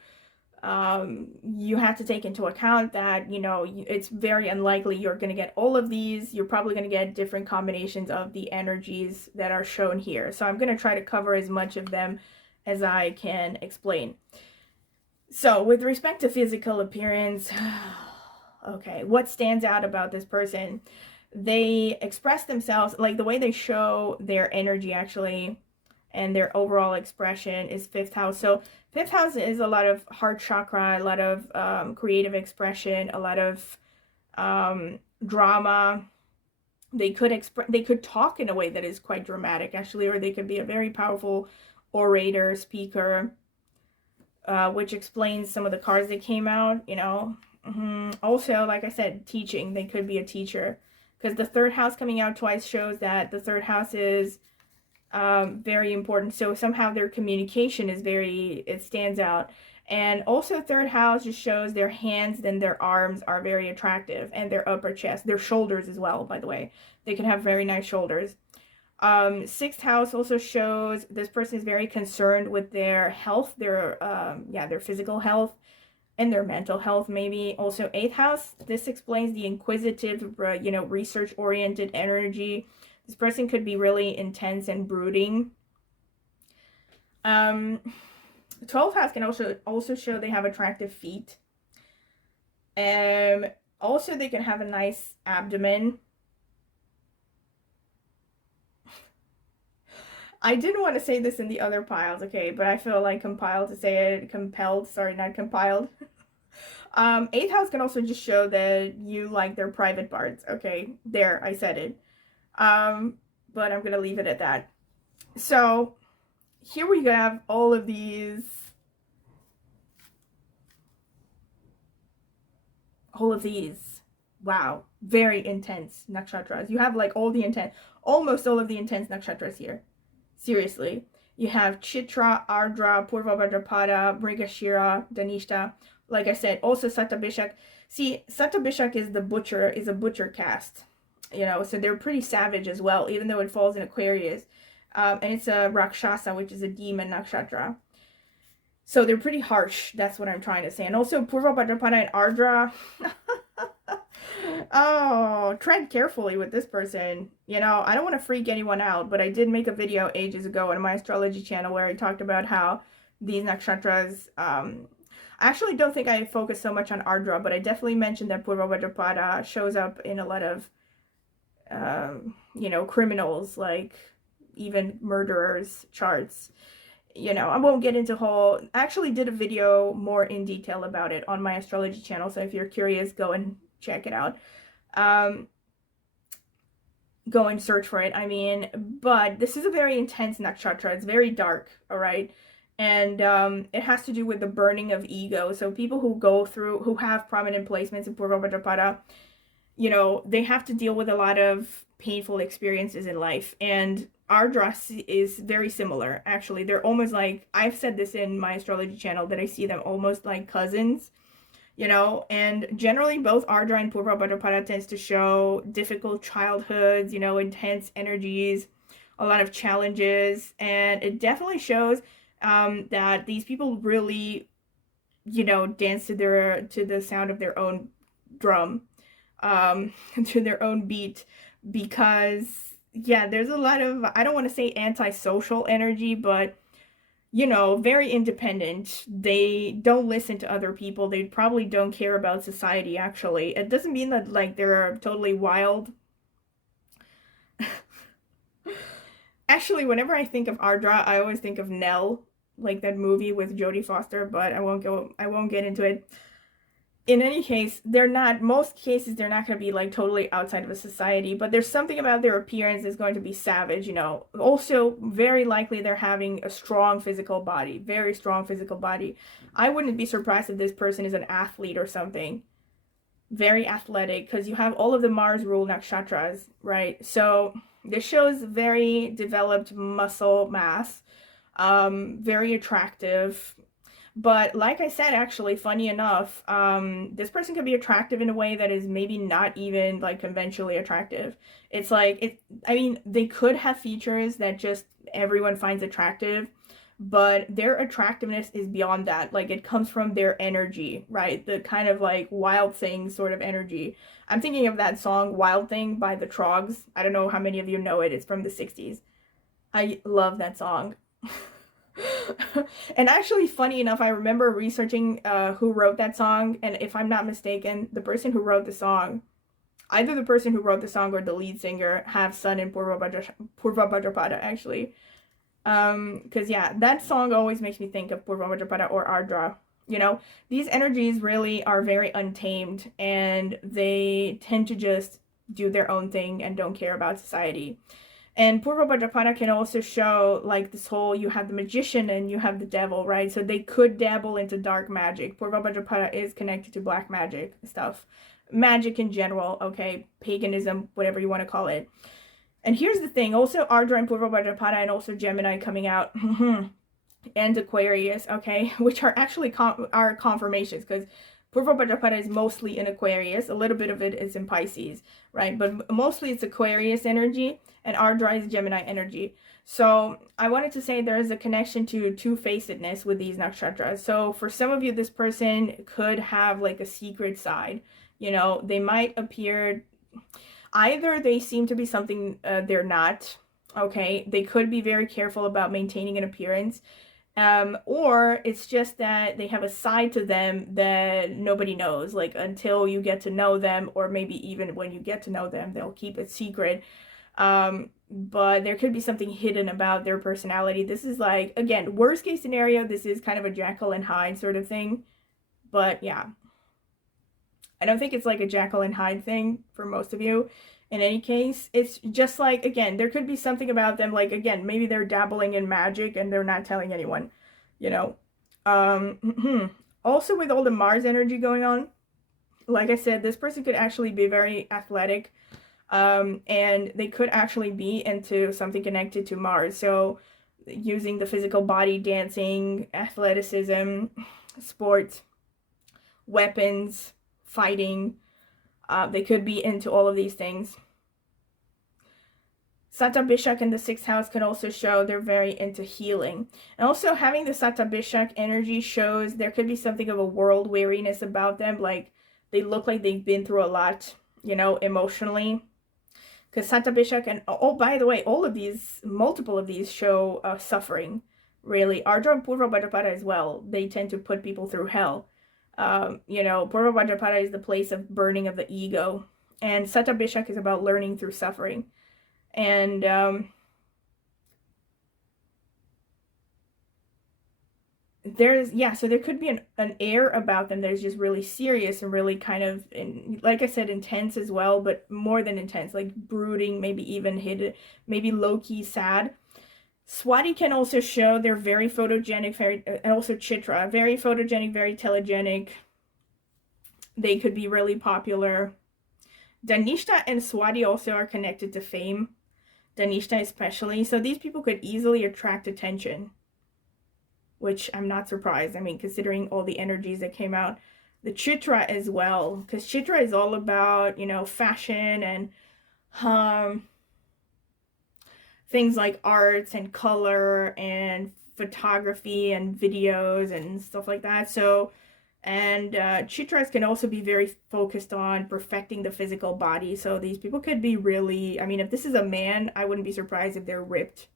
you have to take into account that, you know, it's very unlikely you're going to get all of these. You're probably going to get different combinations of the energies that are shown here. So I'm going to try to cover as much of them as I can explain. So with respect to physical appearance, okay, what stands out about this person? They express themselves, like the way they show their energy actually, and their overall expression is 5th house. So 5th house is a lot of heart chakra, a lot of creative expression, a lot of drama. They could talk in a way that is quite dramatic actually, or they could be a very powerful orator, speaker, which explains some of the cards that came out, you know. Also, like I said, teaching. They could be a teacher, because the 3rd house coming out twice shows that the 3rd house is very important. So somehow their communication is it stands out. And also 3rd house just shows their hands and their arms are very attractive, and their upper chest, their shoulders as well, by the way. They can have very nice shoulders. 6th house also shows this person is very concerned with their health, their physical health and their mental health maybe. Also 8th house, this explains the inquisitive, you know, research-oriented energy. This person could be really intense and brooding. 12th house can also show they have attractive feet. Also they can have a nice abdomen. I didn't want to say this in the other piles, okay, but I feel like compelled to say it. Compelled, sorry, not compiled. 8th house can also just show that you like their private parts, okay? There, I said it. But I'm gonna leave it at that. So here we have all of these, wow, very intense nakshatras. You have like almost all of the intense nakshatras here. Seriously. You have Chitra, Ardra, Purva Bhadrapada, Mrigashira, Dhanishta. Like I said, also Satabhishak. See, Satabhishak is a butcher caste. You know, so they're pretty savage as well, even though it falls in Aquarius. And it's a Rakshasa, which is a demon nakshatra. So they're pretty harsh. That's what I'm trying to say. And also Purva Bhadrapada and Ardra. Oh, tread carefully with this person. You know, I don't want to freak anyone out, but I did make a video ages ago on my astrology channel where I talked about how these nakshatras, I actually don't think I focused so much on Ardra, but I definitely mentioned that Purva Bhadrapada shows up in a lot of, you know, criminals, like even murderers charts. You know, I won't get into I actually did a video more in detail about it on my astrology channel, so if you're curious, go and check it out. Go and search for it. I mean, but this is a very intense nakshatra. It's very dark, all right? And it has to do with the burning of ego. So people who have prominent placements in Purva Bhadrapada, you know, they have to deal with a lot of painful experiences in life. And Ardra is very similar, actually. They're almost like, I've said this in my astrology channel, that I see them almost like cousins, you know, and generally both Ardra and Purva Bhadrapada tends to show difficult childhoods, you know, intense energies, a lot of challenges, and it definitely shows that these people really, you know, dance to the sound of their own drum, to their own beat, because yeah, there's a lot of, I don't want to say antisocial energy, but you know, very independent. They don't listen to other people. They probably don't care about society, actually. It doesn't mean that like they're totally wild. Actually, whenever I think of Ardra, I always think of Nell, like that movie with Jodie Foster, but I won't get into it. In any case, most cases, they're not going to be like totally outside of a society, but there's something about their appearance that's going to be savage, you know. Also, very likely they're having a strong physical body, very strong physical body. I wouldn't be surprised if this person is an athlete or something. Very athletic, because you have all of the Mars rule nakshatras, right? So this shows very developed muscle mass, very attractive. But like I said, actually, funny enough, this person could be attractive in a way that is maybe not even like conventionally attractive. It's like, I mean, they could have features that just everyone finds attractive, but their attractiveness is beyond that. Like, it comes from their energy, right? The kind of like Wild Thing sort of energy. I'm thinking of that song Wild Thing by the Trogs. I don't know how many of you know it. It's from the 60s. I love that song. And actually, funny enough, I remember researching who wrote that song, and if I'm not mistaken, the person who wrote the song, either the person who wrote the song or the lead singer, have sun in Purva Bhadrapada, actually. Because yeah, that song always makes me think of Purva Bhadrapada or Ardra. You know, these energies really are very untamed, and they tend to just do their own thing and don't care about society. And Purva Bhadrapada can also show like this whole, you have the magician and you have the devil, right? So they could dabble into dark magic. Purva Bhadrapada is connected to black magic stuff. Magic in general, okay? Paganism, whatever you want to call it. And here's the thing, also Ardra and Purva Bhadrapada and also Gemini coming out. And Aquarius, okay? Which are actually are confirmations, because Purva Bhadrapada is mostly in Aquarius. A little bit of it is in Pisces, right? But mostly it's Aquarius energy, and Ardra is Gemini energy. So I wanted to say there is a connection to two-facedness with these nakshatras. So for some of you, this person could have like a secret side. You know, they might appear, either they seem to be something they're not, okay? They could be very careful about maintaining an appearance. Or it's just that they have a side to them that nobody knows, like until you get to know them, or maybe even when you get to know them, they'll keep it secret. But there could be something hidden about their personality. This is like, again, worst case scenario, this is kind of a Jekyll and Hyde sort of thing. But yeah, I don't think it's like a Jekyll and Hyde thing for most of you. In any case, it's just like, again, there could be something about them, like, again, maybe they're dabbling in magic and they're not telling anyone, you know. Also, with all the Mars energy going on, like I said, this person could actually be very athletic, and they could actually be into something connected to Mars. So, using the physical body, dancing, athleticism, sports, weapons, fighting. They could be into all of these things. Satabishak in the 6th house can also show they're very into healing. And also having the Satabishak energy shows there could be something of a world weariness about them. Like they look like they've been through a lot, you know, emotionally. Because Satabishak and, oh, by the way, all of these, multiple of these show suffering, really. Ardra and Purva Bhadrapada as well. They tend to put people through hell. You know, Purva Bhadrapada is the place of burning of the ego. And Satabishak is about learning through suffering. And there's, yeah, so there could be an air about them that is just really serious and really kind of, like I said, intense as well, but more than intense, like brooding, maybe even hidden, maybe low-key sad. Swati can also show they're very photogenic, very, and also Chitra, very photogenic, very telegenic. They could be really popular. Dhanishta and Swati also are connected to fame. Dhanishta especially. So these people could easily attract attention, which I'm not surprised. I mean, considering all the energies that came out. The Chitra as well, because Chitra is all about, you know, fashion and things like arts and color and photography and videos and stuff like that. So, and Chitras can also be very focused on perfecting the physical body. So these people could be really, I mean, if this is a man, I wouldn't be surprised if they're ripped.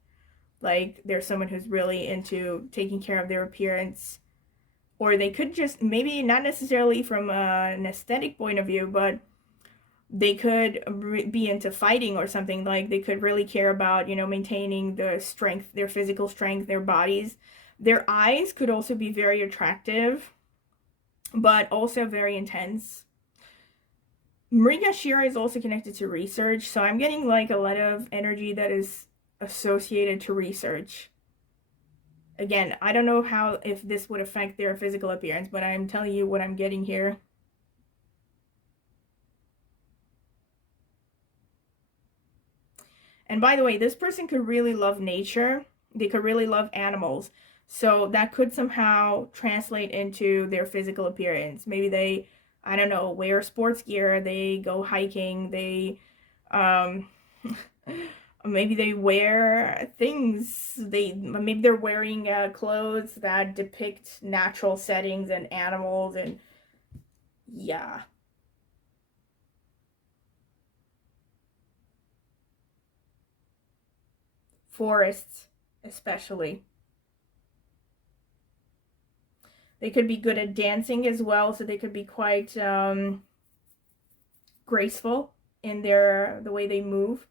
Like there's someone who's really into taking care of their appearance. Or they could just, maybe not necessarily from an aesthetic point of view, but they could be into fighting or something. Like they could really care about, you know, maintaining the strength, their physical strength, their bodies. Their eyes could also be very attractive, but also very intense. Mrigashira is also connected to research, so I'm getting like a lot of energy that is associated to research. Again, I don't know how, if this would affect their physical appearance, but I'm telling you what I'm getting here. And by the way, this person could really love nature. They could really love animals. So that could somehow translate into their physical appearance. Maybe they, I don't know, wear sports gear, they go hiking, they, maybe they wear things, maybe they're wearing clothes that depict natural settings and animals, and yeah. Forests, especially. They could be good at dancing as well, so they could be quite graceful in the way they move.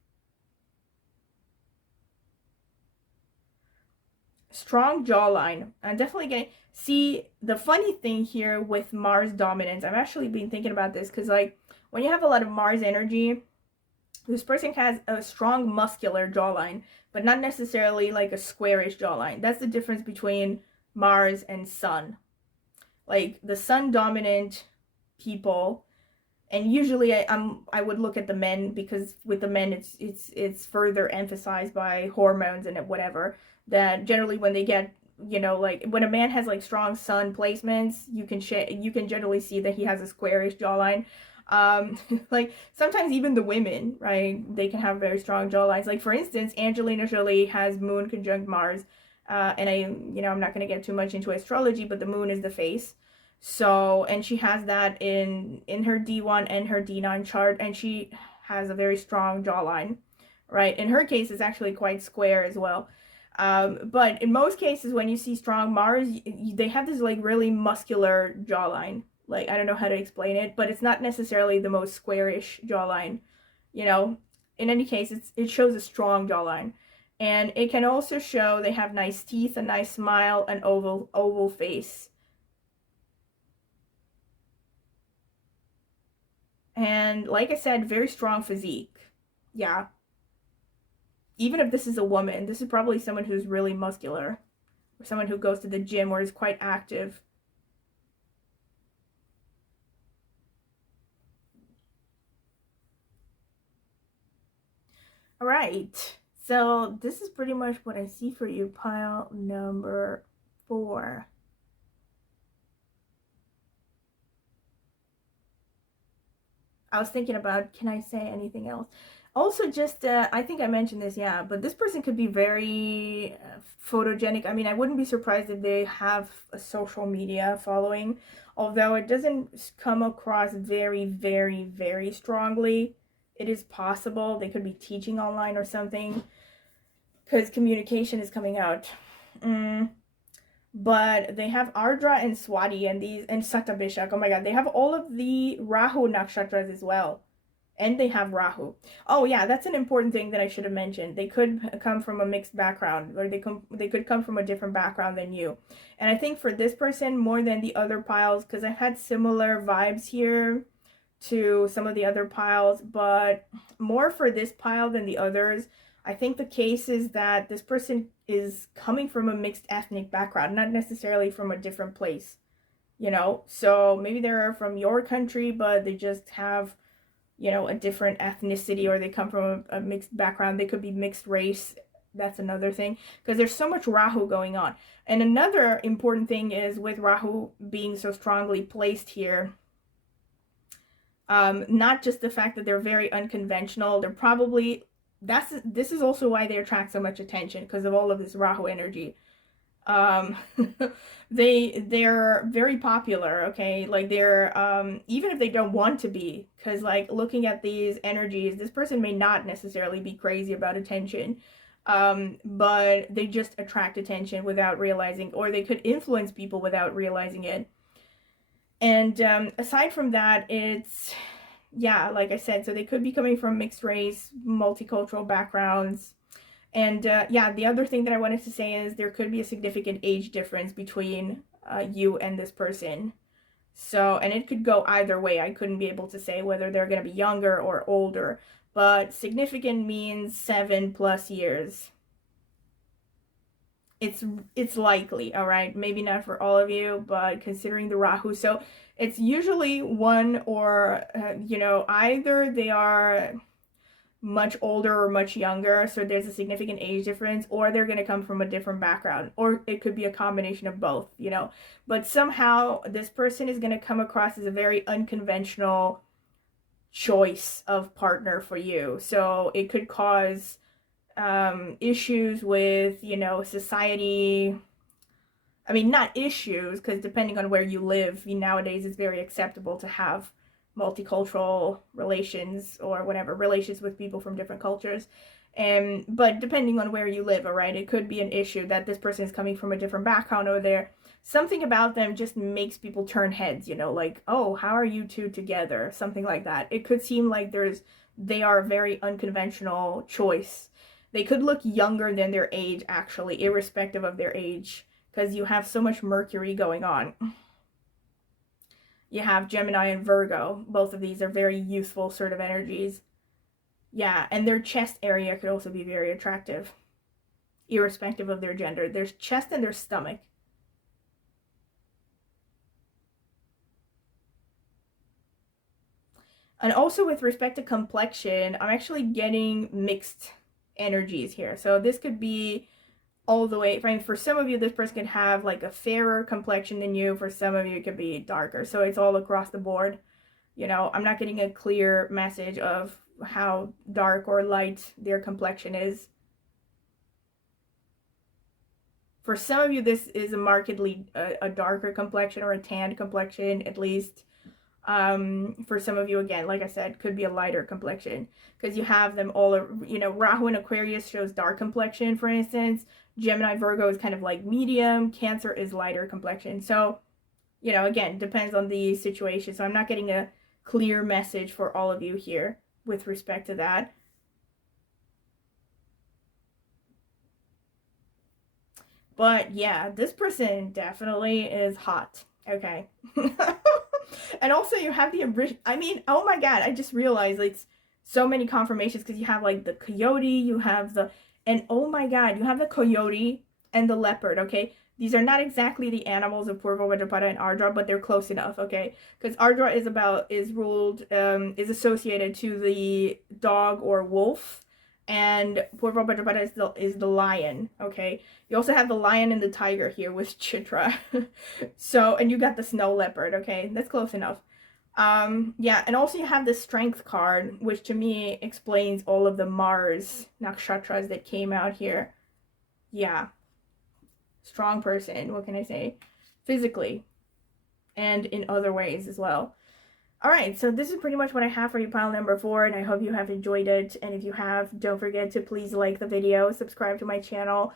Strong jawline. I'm definitely getting, see, the funny thing here with Mars dominance, I've actually been thinking about this, because like when you have a lot of Mars energy, this person has a strong muscular jawline, but not necessarily like a squarish jawline. That's the difference between Mars and Sun. Like the Sun dominant people, and usually I would look at the men, because with the men it's further emphasized by hormones and whatever, that generally when they get, you know, like when a man has like strong Sun placements, you can generally see that he has a squarish jawline. Like sometimes even the women, right, they can have very strong jawlines. Like for instance, Angelina Jolie has Moon conjunct Mars, and I'm not going to get too much into astrology, but the Moon is the face. So, and she has that in her D1 and her D9 chart, and she has a very strong jawline, right? In her case, it's actually quite square as well. But in most cases, when you see strong Mars, they have this like really muscular jawline. Like, I don't know how to explain it, but it's not necessarily the most squarish jawline, you know. In any case, it shows a strong jawline. And it can also show they have nice teeth, a nice smile, an oval face. And like I said, very strong physique. Yeah. Even if this is a woman, this is probably someone who's really muscular, or someone who goes to the gym or is quite active. All right. So this is pretty much what I see for you, pile number 4. I was thinking about, can I say anything else? Also, just, I think I mentioned this, yeah, but this person could be very photogenic. I mean, I wouldn't be surprised if they have a social media following, although it doesn't come across very, very, very strongly. It is possible they could be teaching online or something, because communication is coming out. But they have Ardra and Swati and these, and Satabishak. Oh my god, they have all of the Rahu nakshatras as well. And they have Rahu. Oh yeah, that's an important thing that I should have mentioned. They could come from a mixed background, or they could come from a different background than you. And I think for this person, more than the other piles, because I've had similar vibes here to some of the other piles, but more for this pile than the others. I think the case is that this person is coming from a mixed ethnic background, not necessarily from a different place, you know? So maybe they're from your country, but they just have, you know, a different ethnicity, or they come from a mixed background. They could be mixed race. That's another thing, because there's so much Rahu going on. And another important thing is, with Rahu being so strongly placed here, not just the fact that they're very unconventional, they're probably, this is also why they attract so much attention, because of all of this Rahu energy. They're very popular, okay? Like, they're even if they don't want to be, because like looking at these energies, this person may not necessarily be crazy about attention, but they just attract attention without realizing, or they could influence people without realizing it. And aside from that, it's, yeah, like I said, so they could be coming from mixed race, multicultural backgrounds. And yeah, the other thing that I wanted to say is there could be a significant age difference between you and this person. So, and it could go either way. I couldn't be able to say whether they're going to be younger or older, but significant means 7+ years. It's likely, all right? Maybe not for all of you, but considering the Rahu. So it's usually one or, you know, either they are much older or much younger, so there's a significant age difference, or they're going to come from a different background, or it could be a combination of both, you know. But somehow this person is going to come across as a very unconventional choice of partner for you. So it could cause issues with, you know, society. I mean, not issues, because depending on where you live, nowadays it's very acceptable to have multicultural relations, or whatever, relations with people from different cultures. But depending on where you live, all right, it could be an issue that this person is coming from a different background, or there something about them just makes people turn heads, you know, like, oh, how are you two together? Something like that. It could seem like they are a very unconventional choice. They could look younger than their age, actually, irrespective of their age, because you have so much Mercury going on. You have Gemini and Virgo. Both of these are very youthful sort of energies. Yeah, and their chest area could also be very attractive, irrespective of their gender. There's chest and their stomach. And also with respect to complexion, I'm actually getting mixed energies here. So this could be all the way, I mean, for some of you, this person could have like a fairer complexion than you. For some of you, it could be darker. So it's all across the board. You know, I'm not getting a clear message of how dark or light their complexion is. For some of you, this is a markedly a darker complexion, or a tanned complexion, at least. For some of you, again, like I said, could be a lighter complexion, because you have them all, you know, Rahu in Aquarius shows dark complexion, for instance. Gemini, Virgo is kind of like medium. Cancer is lighter complexion. So, you know, again, depends on the situation. So I'm not getting a clear message for all of you here with respect to that. But yeah, this person definitely is hot. Okay. And also you have the, I mean, oh my god, I just realized, like, so many confirmations because you have like the coyote, you have the, and oh my god, you have the coyote and the leopard, okay? These are not exactly the animals of Purva, Vajrapada, and Ardra, but they're close enough, okay? Because Ardra is associated to the dog or wolf, and Purva Vajrapada is the lion, okay? You also have the lion and the tiger here with Chitra. So, and you got the snow leopard, okay? That's close enough. Yeah, and also you have the strength card, which to me explains all of the Mars nakshatras that came out here. Yeah. Strong person, what can I say? Physically and in other ways as well. Alright, so this is pretty much what I have for you, pile number 4, and I hope you have enjoyed it. And if you have, don't forget to please like the video, subscribe to my channel,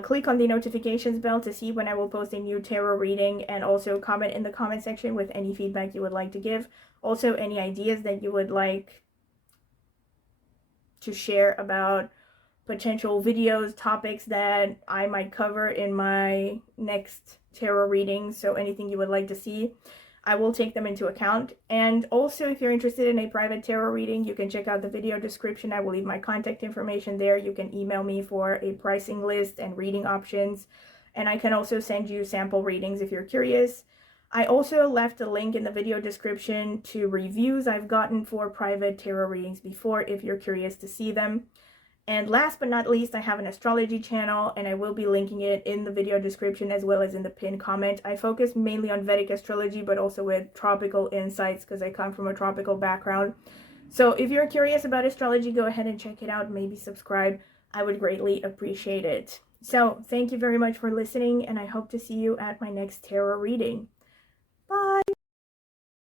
click on the notifications bell to see when I will post a new tarot reading, and also comment in the comment section with any feedback you would like to give. Also, any ideas that you would like to share about potential videos, topics that I might cover in my next tarot reading. So anything you would like to see, I will take them into account. And also, if you're interested in a private tarot reading, you can check out the video description. I will leave my contact information there. You can email me for a pricing list and reading options. And I can also send you sample readings if you're curious. I also left a link in the video description to reviews I've gotten for private tarot readings before if you're curious to see them. And last but not least, I have an astrology channel, and I will be linking it in the video description as well as in the pinned comment. I focus mainly on Vedic astrology, but also with tropical insights because I come from a tropical background. So if you're curious about astrology, go ahead and check it out. Maybe subscribe. I would greatly appreciate it. So thank you very much for listening, and I hope to see you at my next tarot reading.